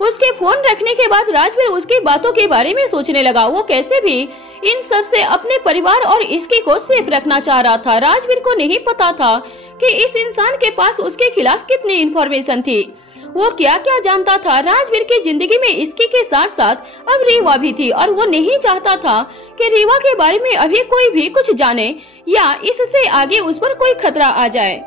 उसके फोन रखने के बाद राजवीर उसकी बातों के बारे में सोचने लगा। वो कैसे भी इन सब से अपने परिवार और इसकी को सेफ रखना चाह रहा था। राजवीर को नहीं पता था कि इस इंसान के पास उसके खिलाफ कितनी इंफॉर्मेशन थी। वो क्या क्या जानता था। राजवीर की जिंदगी में इसकी के साथ साथ अब रीवा भी थी और वो नहीं चाहता था कि रीवा के बारे में अभी कोई भी कुछ जाने या इससे आगे उस पर कोई खतरा आ जाए।